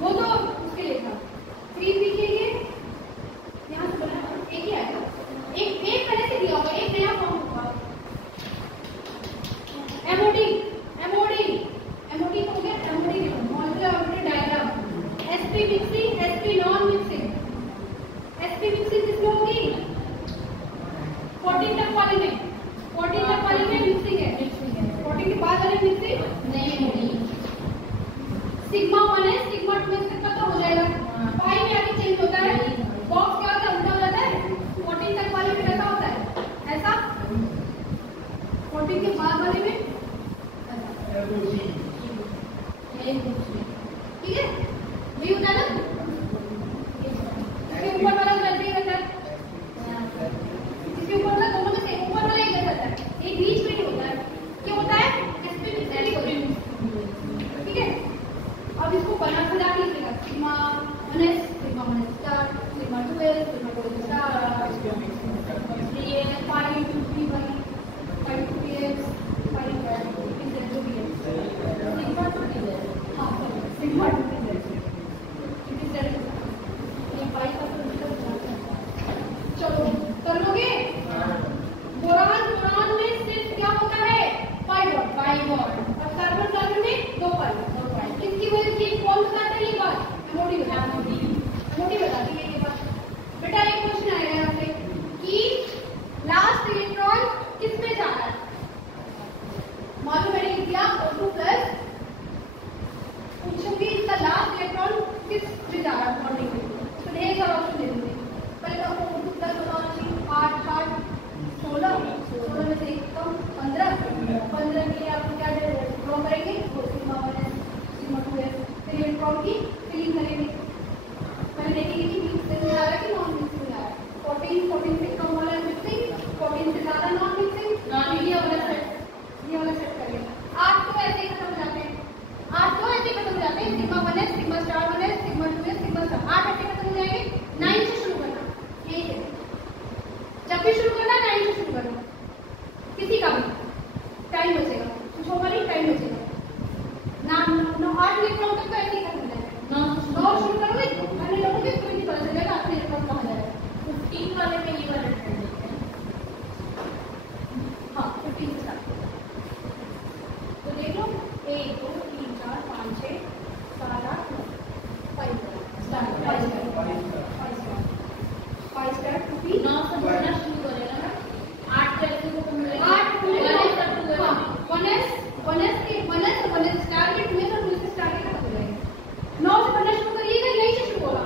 वो तो उसके लिए था। 3p के लिए यहाँ से बना एक ही आएगा। एक पहले से दिया होगा, एक नया फॉर्म होगा। MOD तो हो गया। MOD molecular orbital diagram. sp mixing, sp non mixing. sp mixing किसमें होगी? 14 तक वाले में मिक्सिंग है। 14 के बाद वाले मिक्सिंग नहीं होगी। सिग्मा 1 है, सिग्मा 2 है, सिग्मा तो हो जाएगा। पाई में आगे चेंज होता है। बॉक्स क्या होता है? उल्टा हो जाता है। 14 तक वाले में कैसा होता है? ऐसा। 14 के बाद वाले में ठीक है, वही होता है ना। इसके ऊपर वाला गलती करता है, इसके ऊपर वाला दोनों में से ऊपर वाला एक करता है, एक बीच में नहीं होता है। क्या होता है? ठीक है। अब इसको बना सजा के लिखेगा। Sigma 1s, sigma 1s star, sigma 2s, sigma 2s star, 3s, 5 2 3 1 5 2s 5 जो भी है सिग्मा 2s। हाँ सिग्मा 2s ये 5 का चलो कर लोगे। बोरान में सिर्फ क्या होता है? Pi bond. और कार्बन में 2 पाई। इसकी वजह से कौन बताता है ये बात? MOD बताती है ये बात। बेटा एक क्वेश्चन आएगा यहाँ पे कि लास्ट इलेक्ट्रॉन किस में जा रहा है? मालूम मैंने लिख दिया O2 प्लस। पूछूंगी इसका लास्ट इलेक्ट्रॉन किस में जा रहा है बॉन्डिंग में, तो ढेर सारा ऑप्शन दे दूंगी। पहले तो O2 प्लस होना चाहिए 8 16 में से कम 15 के लिए आप क्या ड्रॉ करेंगे? Sigma 1s, sigma 2s। फिर इलेक्ट्रॉन की फिलिंग करेंगे। पहले देखेंगे कि मिक्सिंग में आ रहा है कि नॉन मिक्सिंग में आ रहा है। 14 से कम वाला मिक्सिंग, 14 से ज्यादा नॉन मिक्सिंग। ये वाला सेट करेंगे। 8 तो ऐसे ही खत्म हो जाते हैं। Sigma 1s, sigma star 1s, sigma 2s, sigma star 8 ऐसे खत्म हो जाएंगे। 9 से शुरू करना, यही है। जब भी शुरू करना 9 से शुरू करना, किसी का भी टाइम बचेगा, कुछ होगा नहीं, टाइम बचेगा। 8 इलेक्ट्रॉन तक तो ऐसे ही खत्म हो जाएगा। 9 शुरू करोगे अन्य लोगों के कोई नहीं पता चलेगा आपने इलेक्ट्रॉन कहाँ जाएगा। 15 वाले में ये वाला ट्रेंड देखते हैं। हाँ 15 से स्टार्ट तो देख लो 1 2 3 4 5 6 7 8 9 5 स्टार्ट 5 स्टार्ट 2 9 से बढ़ना शुरू करेगा ना। 8 कैसे को कम मिलेगा? 8 1s स्टार के 2s और 2s स्टार के खत्म हो जाएंगे। 9 से बढ़ना शुरू करिएगा, यहीं से शुरू होगा।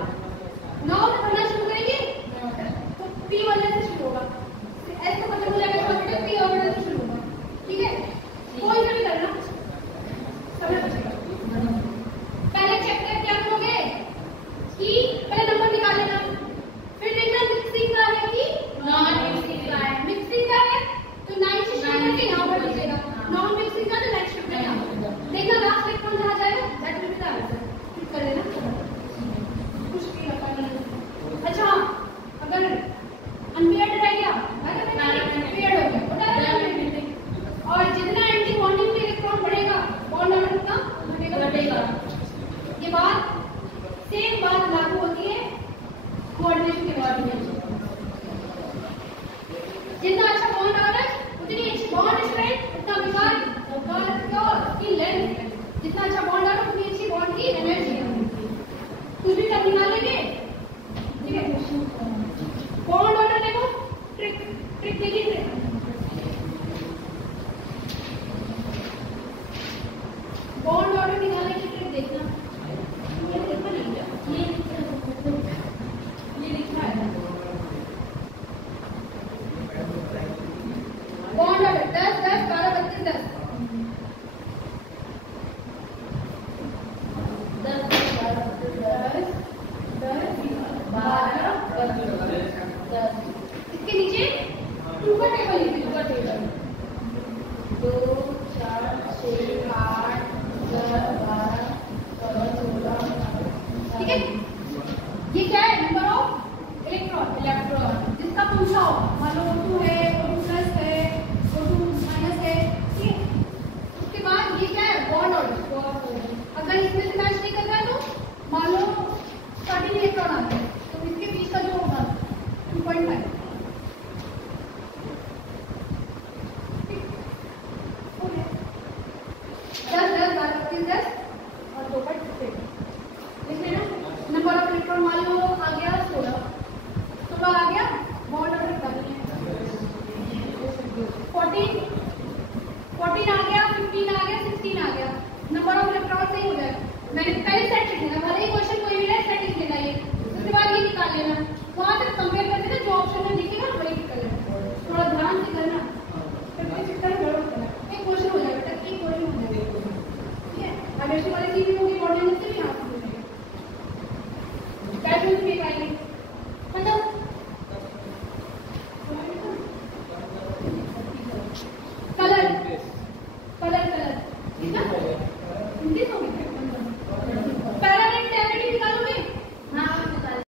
9 से बढ़ना शुरू करेंगे तो p वाले से शुरू होगा। s को खत्म हो जाएगा तो p ऑर्बिटल से शुरू होगा। ठीक है, कोई सा भी करना समय बचेगा। पहले चेक कर क्या करोगे कि पहले नंबर निकाल लेना, फिर देखना मिक्सिंग का है कि नॉन मिक्सिंग का है। मिक्सिंग का है तो 9 से शुरू करके यहाँ पर लिखेगा। नॉन मिक्सिंग का तो नेक्स्ट शिफ्ट है यहाँ पर। देखना लास्ट इलेक्ट्रॉन जहाँ जाएगा that will be the answer. Click कर लेना, कुछ भी रखा नहीं। अच्छा अगर अनपेयर्ड रह गया पेयर्ड हो गया और जितना एंटी बॉन्डिंग में इलेक्ट्रॉन बढ़ेगा बॉन्ड नंबर उतना घटेगा। ये बात सेम बात लागू होती है कोऑर्डिनेशन के बारे में। जितना अच्छा बॉन्ड ऑर्डर उतनी अच्छी बॉन्ड स्ट्रेंथ, उतना विकास की लेंथ, जितना अच्छा बॉन्ड ऑर्डर उतनी अच्छी बॉन्ड की एनर्जी। कुछ भी टर्म निकालेंगे, ठीक है। बॉन्ड ऑर्डर देखो, ट्रिक देखिए, ट्रिक बॉन्ड ऑर्डर निकालने की ट्रिक देखना। ये देखो नहीं, ये लिखा है बॉन्ड ऑर्डर 10 10 12 32 10 इसके नीचे 2 का टेबल लिखिए, 2 का टेबल 2 4 6 8 10 12 16 ठीक है। ये क्या है? नंबर ऑफ इलेक्ट्रॉन जिसका पूछा हो, मान लो O2 है, O2 प्लस है, O2 माइनस है, ठीक है। उसके बाद ये क्या है? Bond order. अगर इसमें से मैच नहीं करना है तो मान लो 13 इलेक्ट्रॉन आते हैं, तो इसके बीच का जो होगा 2.5 10 10 12 32 10 और 2 का इसमें ना नंबर ऑफ इलेक्ट्रॉन मान लो आ गया 16 आ गया, बॉन्ड ऑर्डर कर देंगे 14 आ गया, 15 आ गया, 16 आ गया, नंबर ऑफ इलेक्ट्रॉन सही हो जाएगा। मैंने पहले सेट लिख लेना, भले ही क्वेश्चन कोई भी है सेट लिख लेना, ये उसके बाद ये निकाल लेना, वहां से कंपेयर करके ना जो ऑप्शन में दिखेगा वही टिक कर लेना, थोड़ा ध्यान से करना, फिर चक्कर गड़बड़ करना, एक क्वेश्चन हो जाएगा, तक एक क्वेश्चन हो जाएगा, ठीक है। अब ऐसी वाली चीज भी होगी, मॉडल से भी यहाँ से हो जाएगा, कैसे भी आएंगे मतलब कलर कलर कलर ठीक है, 29 हो गया।